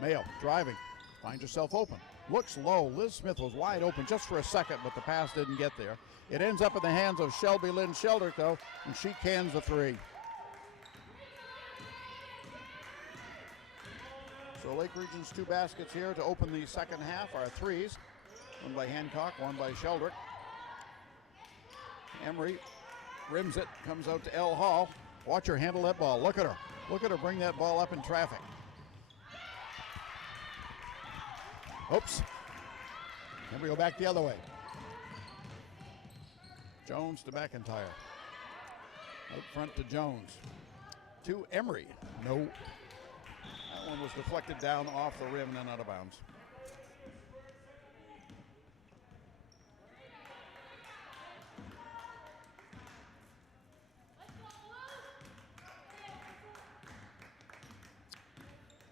Mayo driving, finds herself open, looks low. Liz Smith was wide open just for a second, but the pass didn't get there. It ends up in the hands of Shelby Lynn Sheldrick, though, and she cans the three. So Lake Region's two baskets here to open the second half are threes. One by Hancock, one by Sheldrick. Emery rims it, comes out to L. Hall. Watch her handle that ball. Look at her. Look at her bring that ball up in traffic. Oops. Then we go back the other way. Jones to McIntyre. Out front to Jones. To Emery. No. That one was deflected down off the rim and then out of bounds.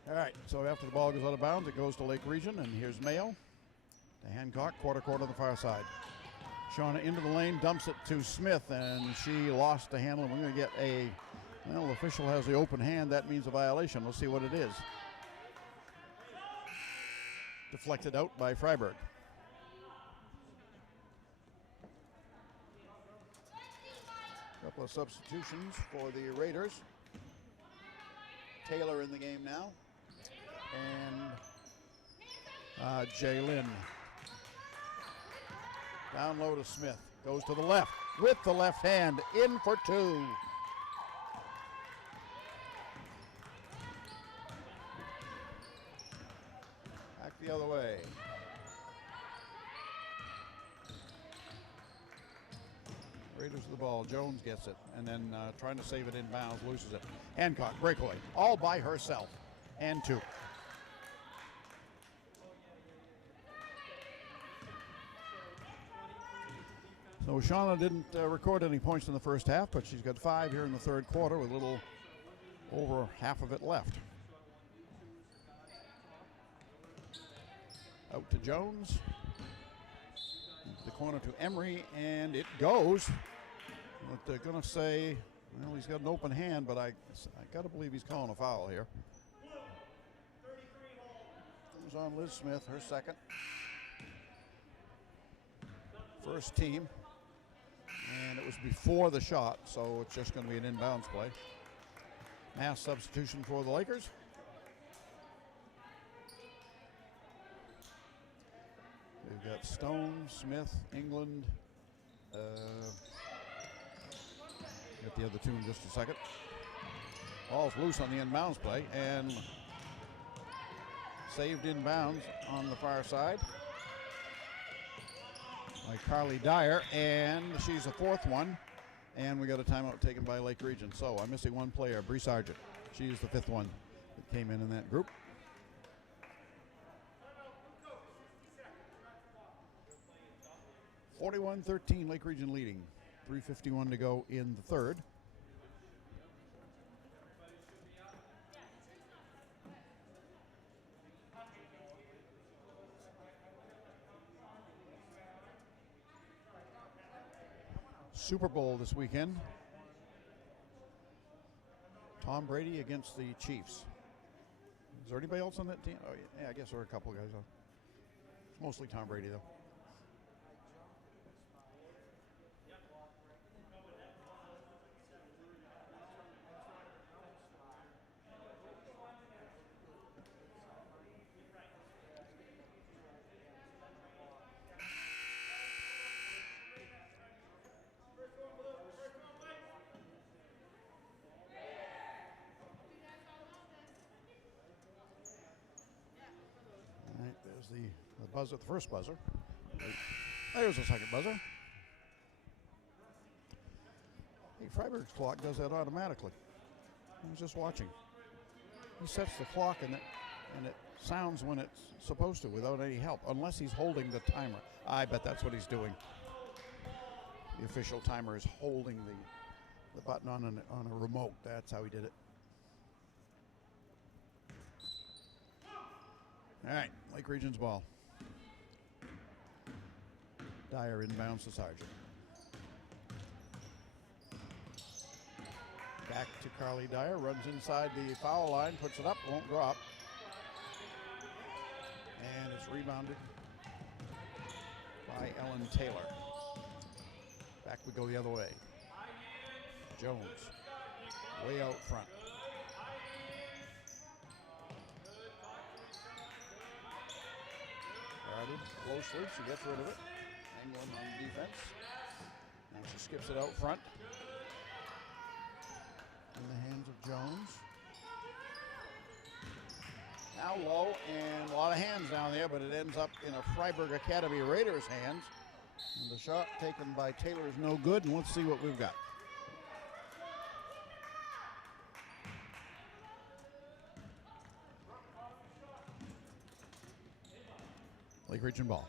All right, so after the ball goes out of bounds, it goes to Lake Region, and here's Mayo to Hancock, quarter on the far side. Shauna into the lane, dumps it to Smith, and she lost the handle. We're going to get well, the official has the open hand. That means a violation. Let's see what it is. Deflected out by Fryeburg. Couple of substitutions for the Raiders. Taylor in the game now. And Jaylin. Down low to Smith. Goes to the left with the left hand. In for two. Back the other way. Raiders with the ball. Jones gets it. And then trying to save it inbounds, loses it. Hancock, breakaway. All by herself. And two. So Shauna didn't record any points in the first half, but she's got 5 here in the third quarter with a little over half of it left. Out to Jones. The corner to Emery, and it goes. But they're going to say, well, he's got an open hand, but I got to believe he's calling a foul here. Comes on Liz Smith, her second. First team. And it was before the shot, so it's just going to be an inbounds play. Mass substitution for the Lakers. We've got Stone, Smith, England. Get the other two in just a second. Ball's loose on the inbounds play and saved inbounds on the far side by Carly Dyer, and she's the fourth one, and we got a timeout taken by Lake Region. So I'm missing one player, Bree Sargent. She's the fifth one that came in that group. (41-13) Lake Region leading. 3:51 to go in the third. Super Bowl this weekend. Tom Brady against the Chiefs. Is there anybody else on that team? Oh, yeah, I guess there are a couple guys on. It's mostly Tom Brady, though. There's the buzzer, the first buzzer. There's the second buzzer. Hey, Fryeburg's clock does that automatically. I was just watching. He sets the clock and it sounds when it's supposed to without any help, unless he's holding the timer. I bet that's what he's doing. The official timer is holding the button on a remote. That's how he did it. All right, Lake Region's ball. Dyer inbounds to Sargent. Back to Carly Dyer, runs inside the foul line, puts it up, won't drop. And it's rebounded by Ellen Taylor. Back we go the other way. Jones, way out front. Guarded closely, she gets rid of it. England on defense. And she skips it out front. In the hands of Jones. Now low, and a lot of hands down there, but it ends up in a Fryeburg Academy Raiders' hands. And the shot taken by Taylor is no good, and let's see what we've got. Lake Region ball.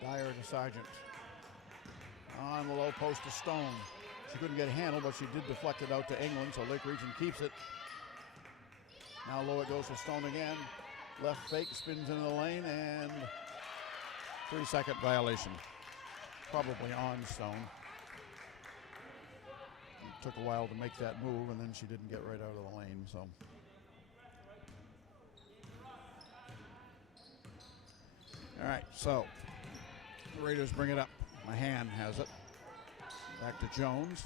Dyer to Sargent. On the low post to Stone. She couldn't get a handle, but she did deflect it out to England, so Lake Region keeps it. Now low it goes to Stone again. Left fake, spins into the lane, and 3-second violation. Probably on Stone. It took a while to make that move, and then she didn't get right out of the lane, so. All right, so the Raiders bring it up. Mahan has it. Back to Jones.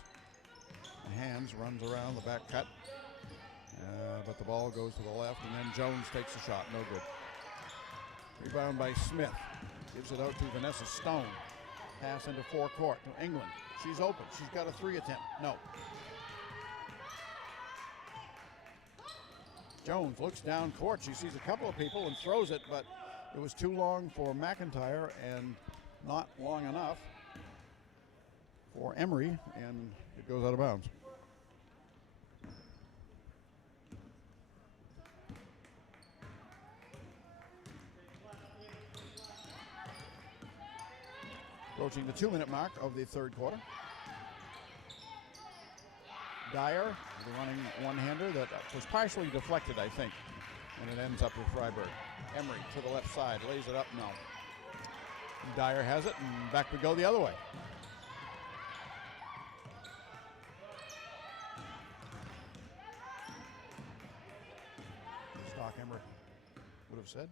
Mahans runs around the back cut. But the ball goes to the left, and then Jones takes the shot. No good. Rebound by Smith. Gives it out to Vanessa Stone. Pass into forecourt to England. She's open. She's got a 3 attempt. No. Jones looks down court. She sees a couple of people and throws it, but it was too long for McIntyre and not long enough for Emery, and it goes out of bounds. Approaching the 2-minute mark of the third quarter. Dyer, the running one-hander that was partially deflected, I think, and it ends up with Fryeburg. Emery to the left side, lays it up, no. Dyer has it, and back we go the other way. Stock Emery would have said.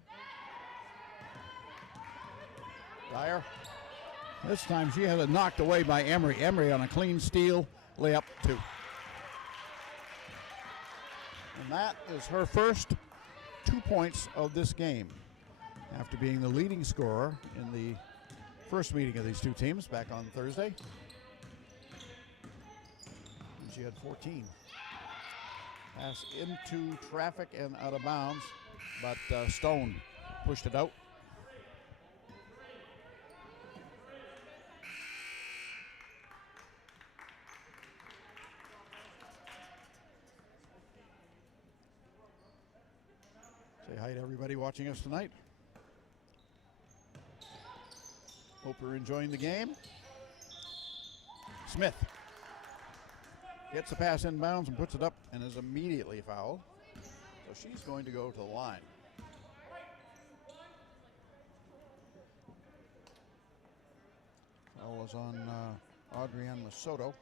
Dyer. This time she has it knocked away by Emery. Emery on a clean steal, layup 2. And that is her first 2 points of this game, after being the leading scorer in the first meeting of these two teams back on Thursday. And she had 14. Pass into traffic and out of bounds, but Stone pushed it out. Say hi to everybody watching us tonight. Hope you're enjoying the game. Smith gets the pass inbounds and puts it up and is immediately fouled. So she's going to go to the line. Foul was on Adrienne Masoto.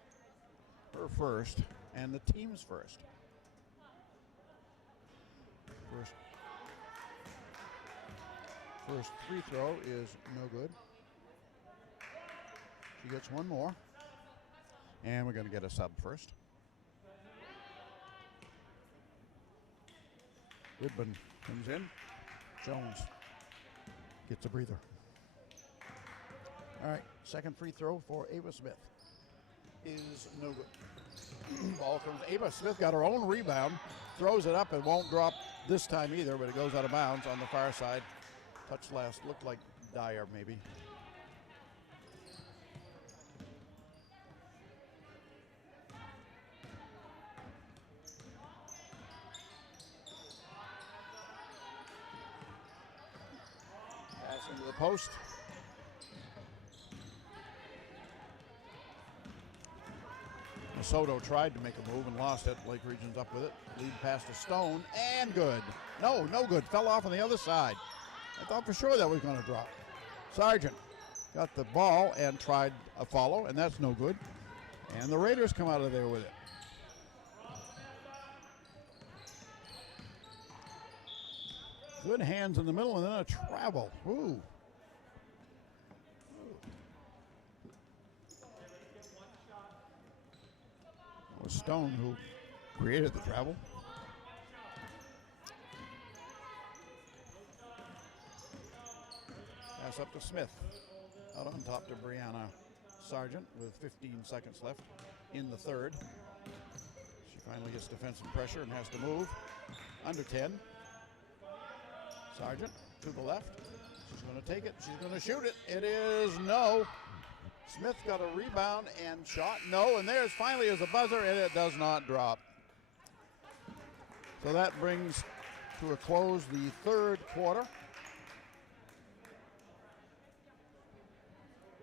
Her first, and the team's first. First free throw is no good. She gets one more. And we're going to get a sub first. Goodman comes in. Jones gets a breather. All right, second free throw for Ava Smith. is no good. Ball comes. Ava Smith got her own rebound, throws it up and won't drop this time either, but it goes out of bounds on the far side. Touch last, looked like Dyer maybe. Pass into the post. Soto tried to make a move and lost it. Lake Region's up with it. Lead pass to Stone and good. No good. Fell off on the other side. I thought for sure that was going to drop. Sargent got the ball and tried a follow, and that's no good. And the Raiders come out of there with it. Good hands in the middle and then a travel. Ooh. It was Stone who created the travel. Pass up to Smith. Out on top to Brianna Sargent with 15 seconds left in the third. She finally gets defensive pressure and has to move. Under 10. Sargent to the left. She's going to take it. She's going to shoot it. It is no. Smith got a rebound and shot. No, and there's finally is a buzzer, and it does not drop. So that brings to a close the third quarter,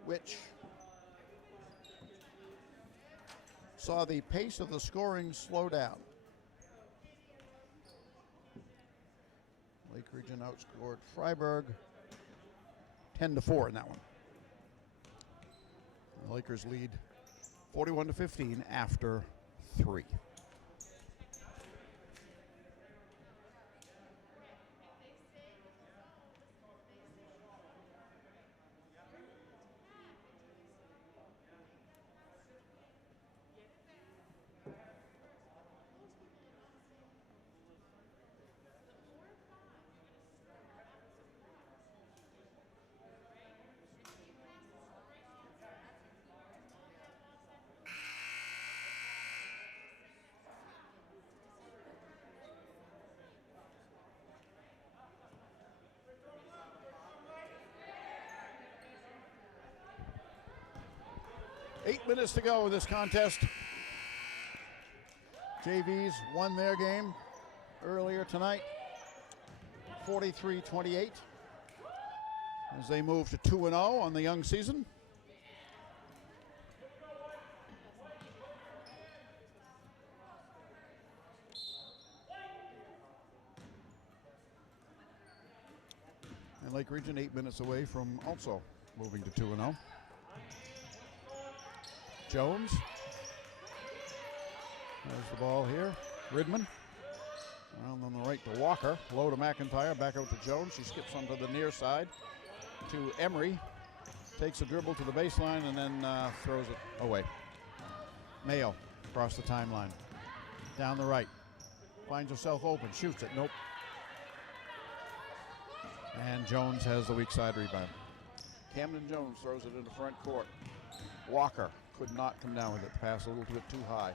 which saw the pace of the scoring slow down. Lake Region outscored Fryeburg 10-4 in that one. The Lakers lead 41-15 after 3. Eight minutes to go in this contest. JVs won their game earlier tonight, 43-28, as they move to 2-0 on the young season. And Lake Region 8 minutes away from also moving to 2-0. Jones has the ball here. Ridman around on the right to Walker. Low to McIntyre. Back out to Jones. She skips onto the near side to Emery. Takes a dribble to the baseline and then throws it away. Mayo across the timeline. Down the right. Finds herself open. Shoots it. Nope. And Jones has the weak side rebound. Camden Jones throws it into front court. Walker could not come down with it. The pass a little bit too high.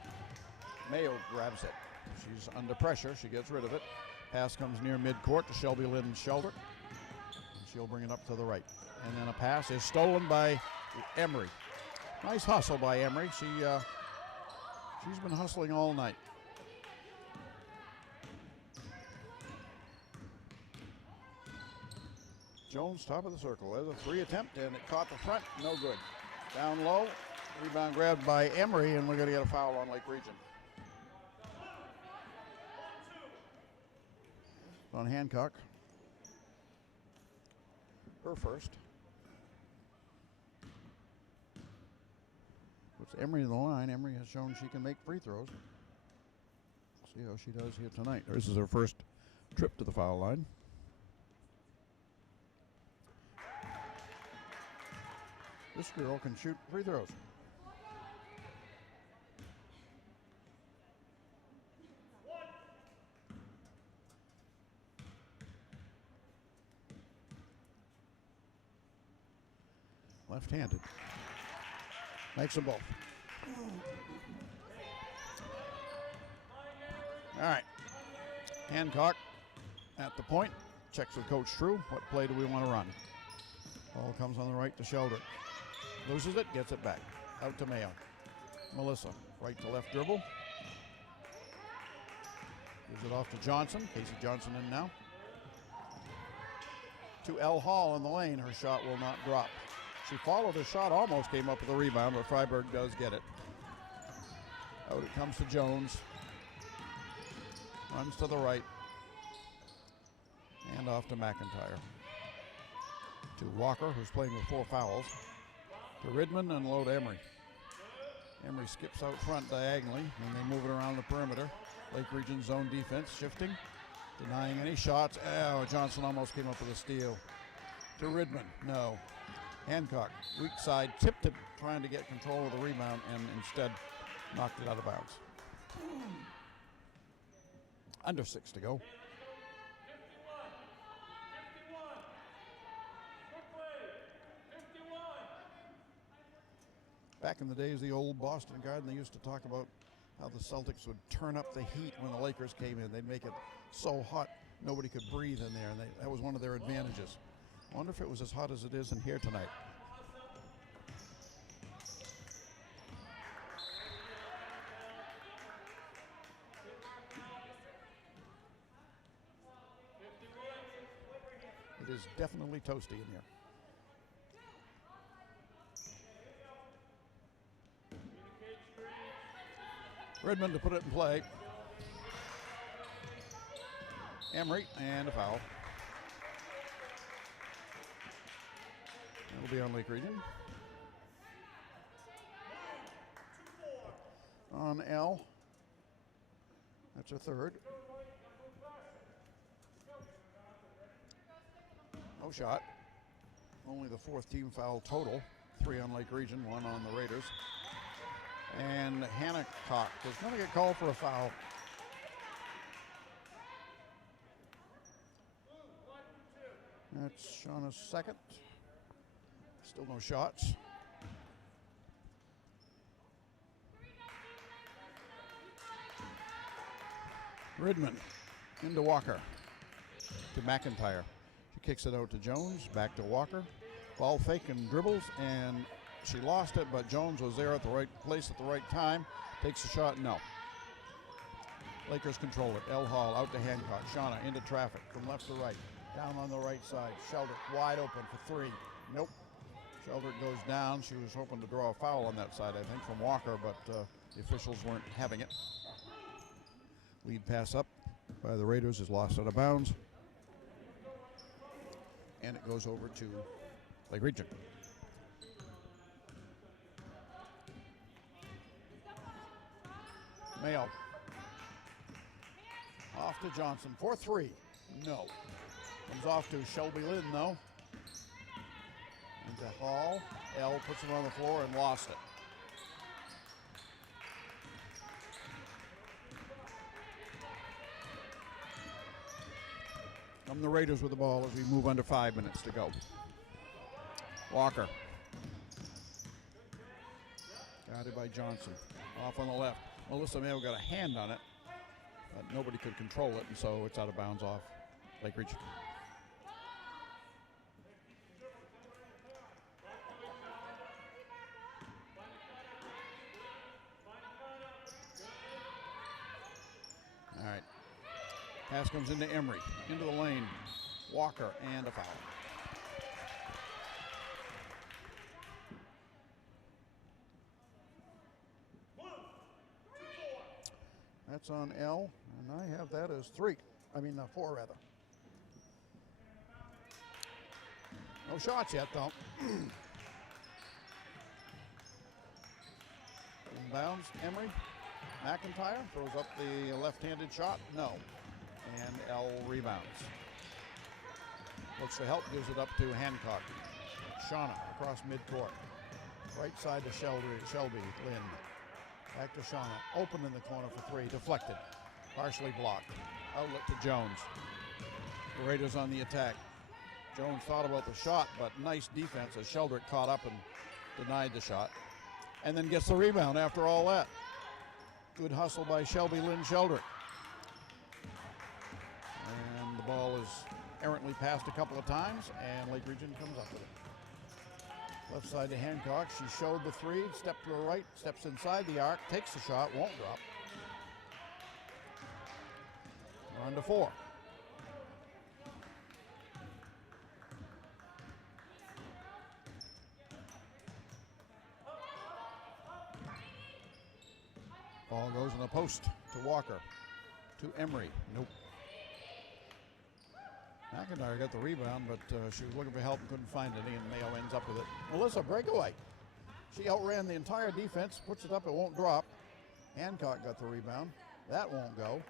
Mayo grabs it. She's under pressure. She gets rid of it. Pass comes near midcourt to Shelby Lynn Shelder. She'll bring it up to the right. And then a pass is stolen by Emery. Nice hustle by Emery. She's been hustling all night. Jones, top of the circle. There's a three attempt, and it caught the front. No good. Down low. Rebound grabbed by Emery, and we're going to get a foul on Lake Region. On Hancock. Her first. Puts Emery in the line. Emery has shown she can make free throws. See how she does here tonight. This is her first trip to the foul line. This girl can shoot free throws. Left-handed. Makes them both. All right. Hancock at the point. Checks with Coach True. What play do we want to run? Ball comes on the right to Sheldrick. Loses it, gets it back. Out to Mayo. Melissa, right to left dribble. Gives it off to Johnson. Casey Johnson in now. To L. Hall in the lane. Her shot will not drop. She followed her shot, almost came up with a rebound, but Fryeburg does get it. Out it comes to Jones. Runs to the right. And off to McIntyre. To Walker, who's playing with 4 fouls. To Ridman and low to Emery. Emery skips out front diagonally, and they move it around the perimeter. Lake Region zone defense shifting, denying any shots. Oh, Johnson almost came up with a steal. To Ridman, no. Hancock, weak side, tipped it, trying to get control of the rebound, and instead knocked it out of bounds. Under 6 to go. Back in the days, the old Boston Garden, they used to talk about how the Celtics would turn up the heat when the Lakers came in. They'd make it so hot nobody could breathe in there, and that was one of their advantages. I wonder if it was as hot as it is in here tonight. It is definitely toasty in here. Redmond to put it in play. Emery and a foul. It'll be on Lake Region. On L. That's a third. No shot. Only the 4th team foul total. 3 on Lake Region, 1 on the Raiders. And Hancock is going to get called for a foul. That's Shauna's second. Still no shots. Ridman into Walker. To McIntyre. She kicks it out to Jones. Back to Walker. Ball fake and dribbles, and she lost it, but Jones was there at the right place at the right time. Takes a shot, no. Lakers control it. L. Hall out to Hancock. Shauna into traffic from left to right. Down on the right side. Sheldrick wide open for 3. Nope. Sheldrick goes down. She was hoping to draw a foul on that side, I think, from Walker, but the officials weren't having it. Lead pass up by the Raiders is lost out of bounds. And it goes over to Lake Region. Mayo. Off to Johnson for 3. No. Comes off to Shelby Lynn, though. Into Hall. L puts it on the floor and lost it. Come the Raiders with the ball as we move under 5 minutes to go. Walker. Guarded by Johnson. Off on the left. Melissa Mayo got a hand on it, but nobody could control it, and so it's out of bounds off Lake Region. All right. Pass comes into Emery. Into the lane. Walker and a foul. That's on L, and I have that as 3. I mean, 4 rather. No shots yet, though. Inbounds, Emery. McIntyre throws up the left-handed shot. No. And L rebounds. Looks to help, gives it up to Hancock. Shauna across midcourt. Right side to Shelby Lynn. Back to Shauna. Open in the corner for 3. Deflected. Partially blocked. Outlet to Jones. The Raiders on the attack. Jones thought about the shot, but nice defense as Sheldrick caught up and denied the shot. and then gets the rebound after all that. Good hustle by Shelby Lynn Sheldrick. And the ball is errantly passed a couple of times, and Lake Region comes up with it. Left side to Hancock. She showed the three, stepped to her right, steps inside the arc, takes the shot, won't drop. We're on to 4. Ball goes in the post to Walker, to Emery. Nope. McIntyre got the rebound, but she was looking for help and couldn't find any, and Mayo ends up with it. Melissa, breakaway. She outran the entire defense, puts it up, it won't drop. Hancock got the rebound. That won't go.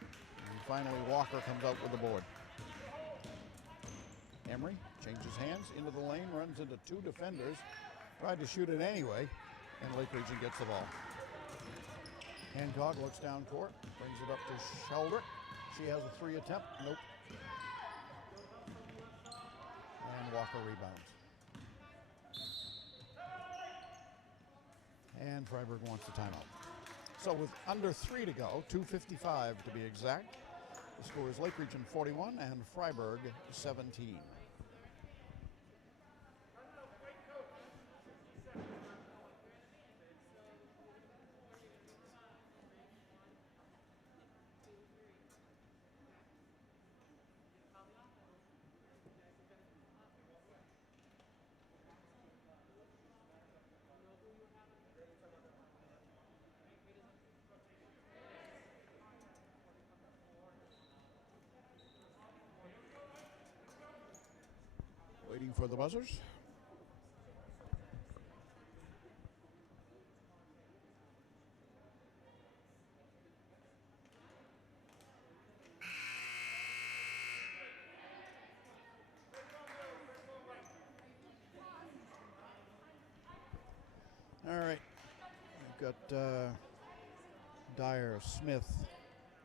And finally, Walker comes out with the board. Emery changes hands into the lane, runs into 2 defenders, tried to shoot it anyway, and Lake Region gets the ball. Hancock looks down court, brings it up to Sheldrick. She has a 3 attempt. Nope. And Walker rebounds. And Fryeburg wants the timeout. So with under 3 to go, 2:55 to be exact, the score is Lake Region 41 and Fryeburg 17. Waiting for the buzzers. All right, we've got Dyer, Smith,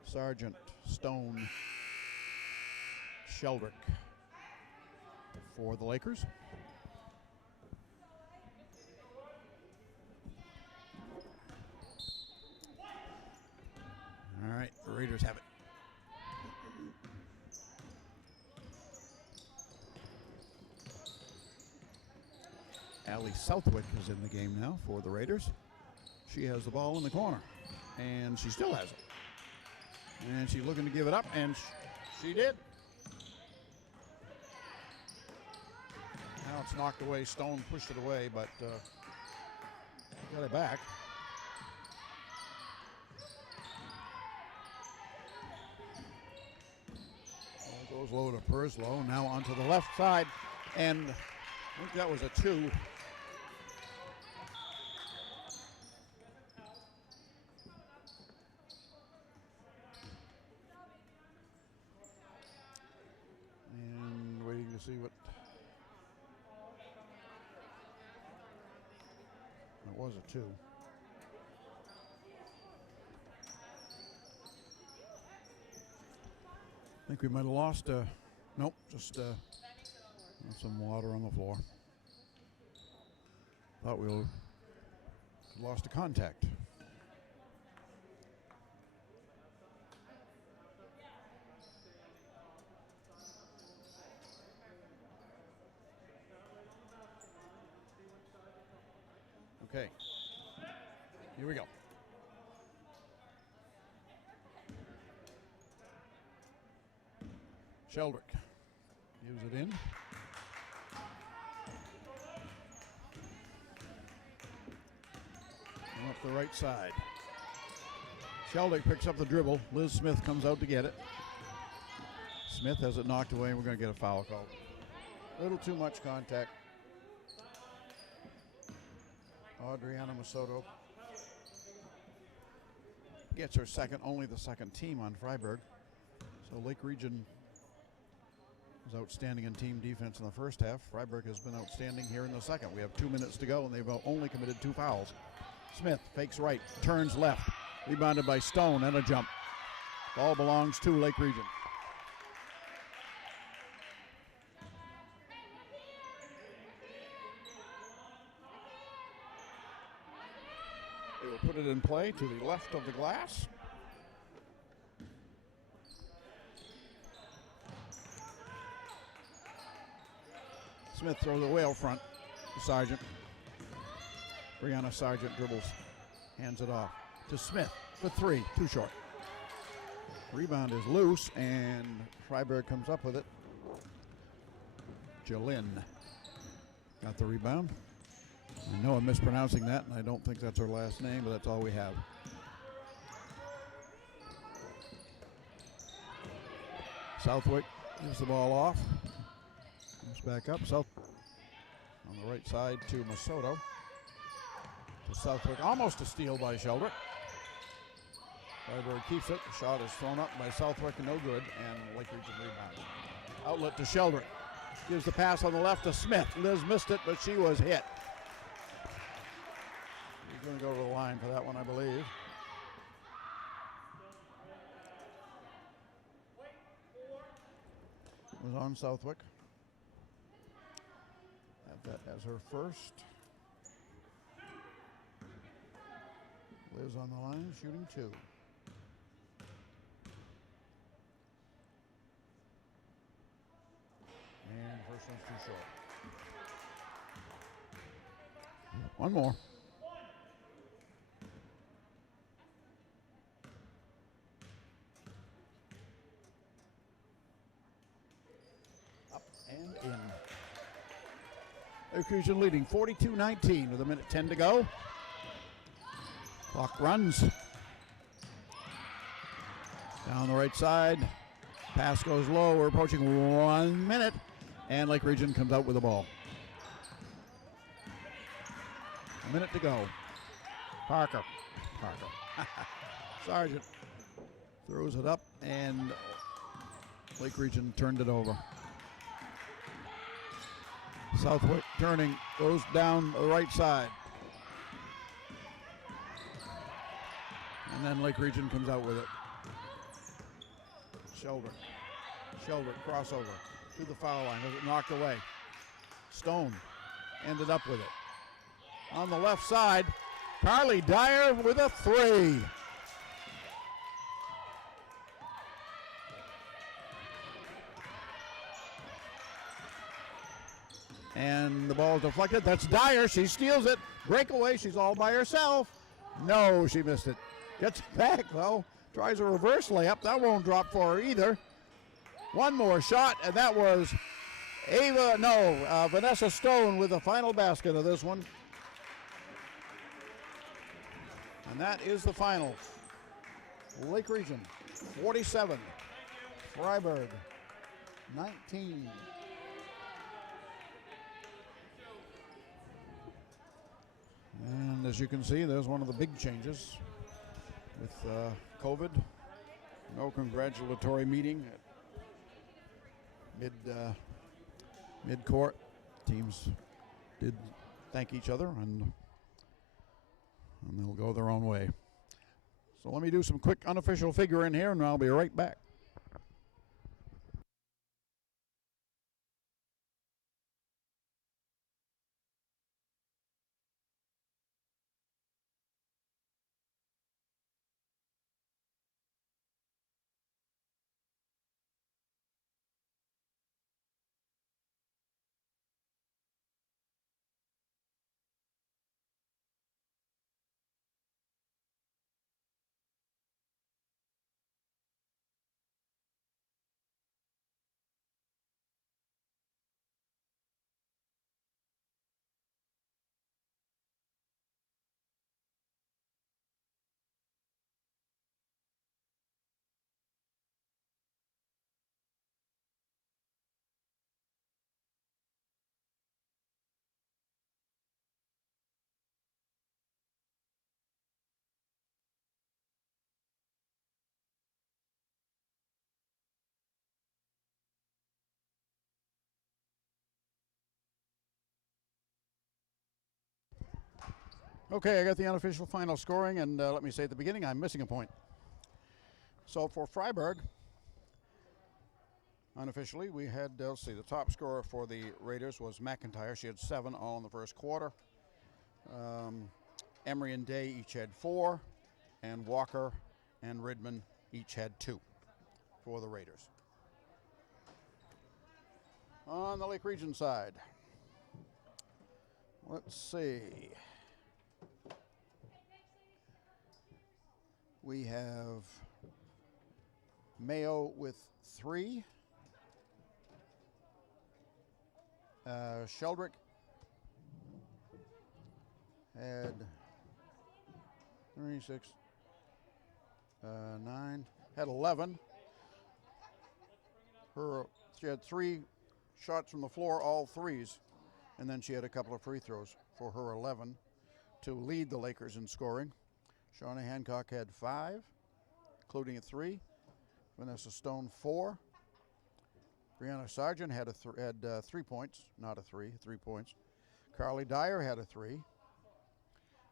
Sargent, Stone, Sheldrick for the Lakers. All right, the Raiders have it. Allie Southwick is in the game now for the Raiders. She has the ball in the corner, and she still has it. And she's looking to give it up, and she did. Now it's knocked away. Stone pushed it away, but got it back. Ball goes low to Perslow. Now onto the left side, and I think that was a 2. And waiting to see what. It was a 2. I think we might have lost. Nope, just some water on the floor. Thought we lost a contact. Okay, here we go. Sheldrick gives it in. And up the right side. Sheldrick picks up the dribble. Liz Smith comes out to get it. Smith has it knocked away, and we're going to get a foul call. A little too much contact. Adriana Masoto gets her second, only the second team on Fryeburg. So Lake Region was outstanding in team defense in the first half. Fryeburg has been outstanding here in the second. We have 2 minutes to go, and they've only committed 2 fouls. Smith fakes right, turns left, rebounded by Stone, and a jump. Ball belongs to Lake Region. They will put it in play to the left of the glass. Smith throws away out front to Sargent. Brianna Sargent dribbles, hands it off to Smith for three, too short. Rebound is loose, and Fryeburg comes up with it. Jalin got the rebound. I know I'm mispronouncing that, and I don't think that's her last name, but that's all we have. Southwick gives the ball off. Comes back up. South on the right side to Masoto. To Southwick, almost a steal by Sheldrick. Fryeburg keeps it. The shot is thrown up by Southwick and no good, and Lake Region rebounds. Outlet to Sheldrick. Gives the pass on the left to Smith. Liz missed it, but she was hit. He's going to go to the line for that one, I believe. It was on Southwick. Have that as her first. Liz on the line, shooting two. And first one's too short. One more. Up and in. Lake Region leading 42-19 with a minute 10 to go. Clock runs. Down the right side. Pass goes low. We're approaching 1 minute. And Lake Region comes out with the ball. A minute to go. Parker. Sargent throws it up, and Lake Region turned it over. Southwick turning, goes down the right side. And then Lake Region comes out with it. Sheldrick crossover to the foul line. Was it knocked away? Stone ended up with it. On the left side, Carly Dyer with a three. And the ball deflected. That's Dyer. She steals it. Breakaway. She's all by herself. No, she missed it. Gets it back, though. Tries a reverse layup. That won't drop for her either. One more shot, and that was Vanessa Stone with the final basket of this one. And that is the final. Lake Region 47, Fryeburg 19. And as you can see, there's one of the big changes with COVID. No congratulatory meeting at mid-court. Teams did thank each other, and they'll go their own way. So let me do some quick unofficial figure in here, and I'll be right back. Okay, I got the unofficial final scoring, and let me say at the beginning, I'm missing a point. So for Fryeburg, unofficially, we had, let's see, the top scorer for the Raiders was McIntyre. She had 7 all in the first quarter. Emory and Day each had 4, and Walker and Ridman each had 2 for the Raiders. On the Lake Region side, let's see. We have Mayo with 3. Sheldrick had 3, 6, 9, had 11. She had 3 shots from the floor, all 3s, and then she had a couple of free throws for her 11 to lead the Lakers in scoring. Shauna Hancock had 5, including a 3. Vanessa Stone 4. Brianna Sargent had 3 points, not a 3, 3 points. Carly Dyer had a 3.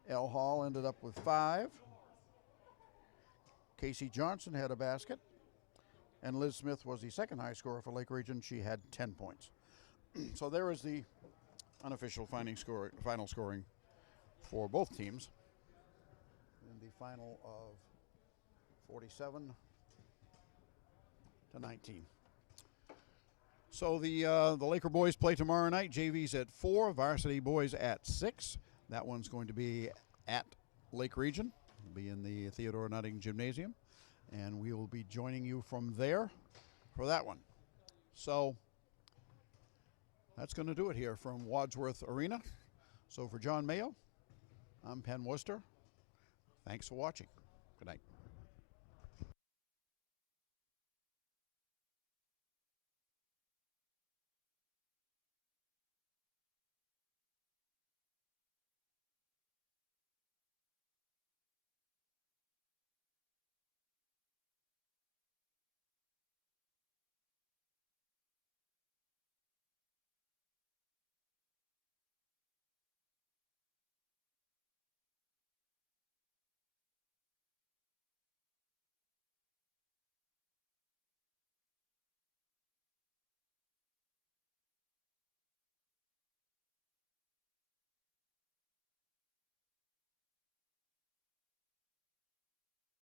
Elle Hall ended up with 5. Casey Johnson had a basket. And Liz Smith was the second high scorer for Lake Region. She had 10 points. So there is the unofficial final scoring for both teams in the final of 47 to 19. So the Laker boys play tomorrow night. JV's at 4, varsity boys at 6. That one's going to be at Lake Region. It'll be in the Theodore Nutting Gymnasium. And we will be joining you from there for that one. So that's going to do it here from Wadsworth Arena. So for John Mayo, I'm Penn Worcester. Thanks for watching. Good night.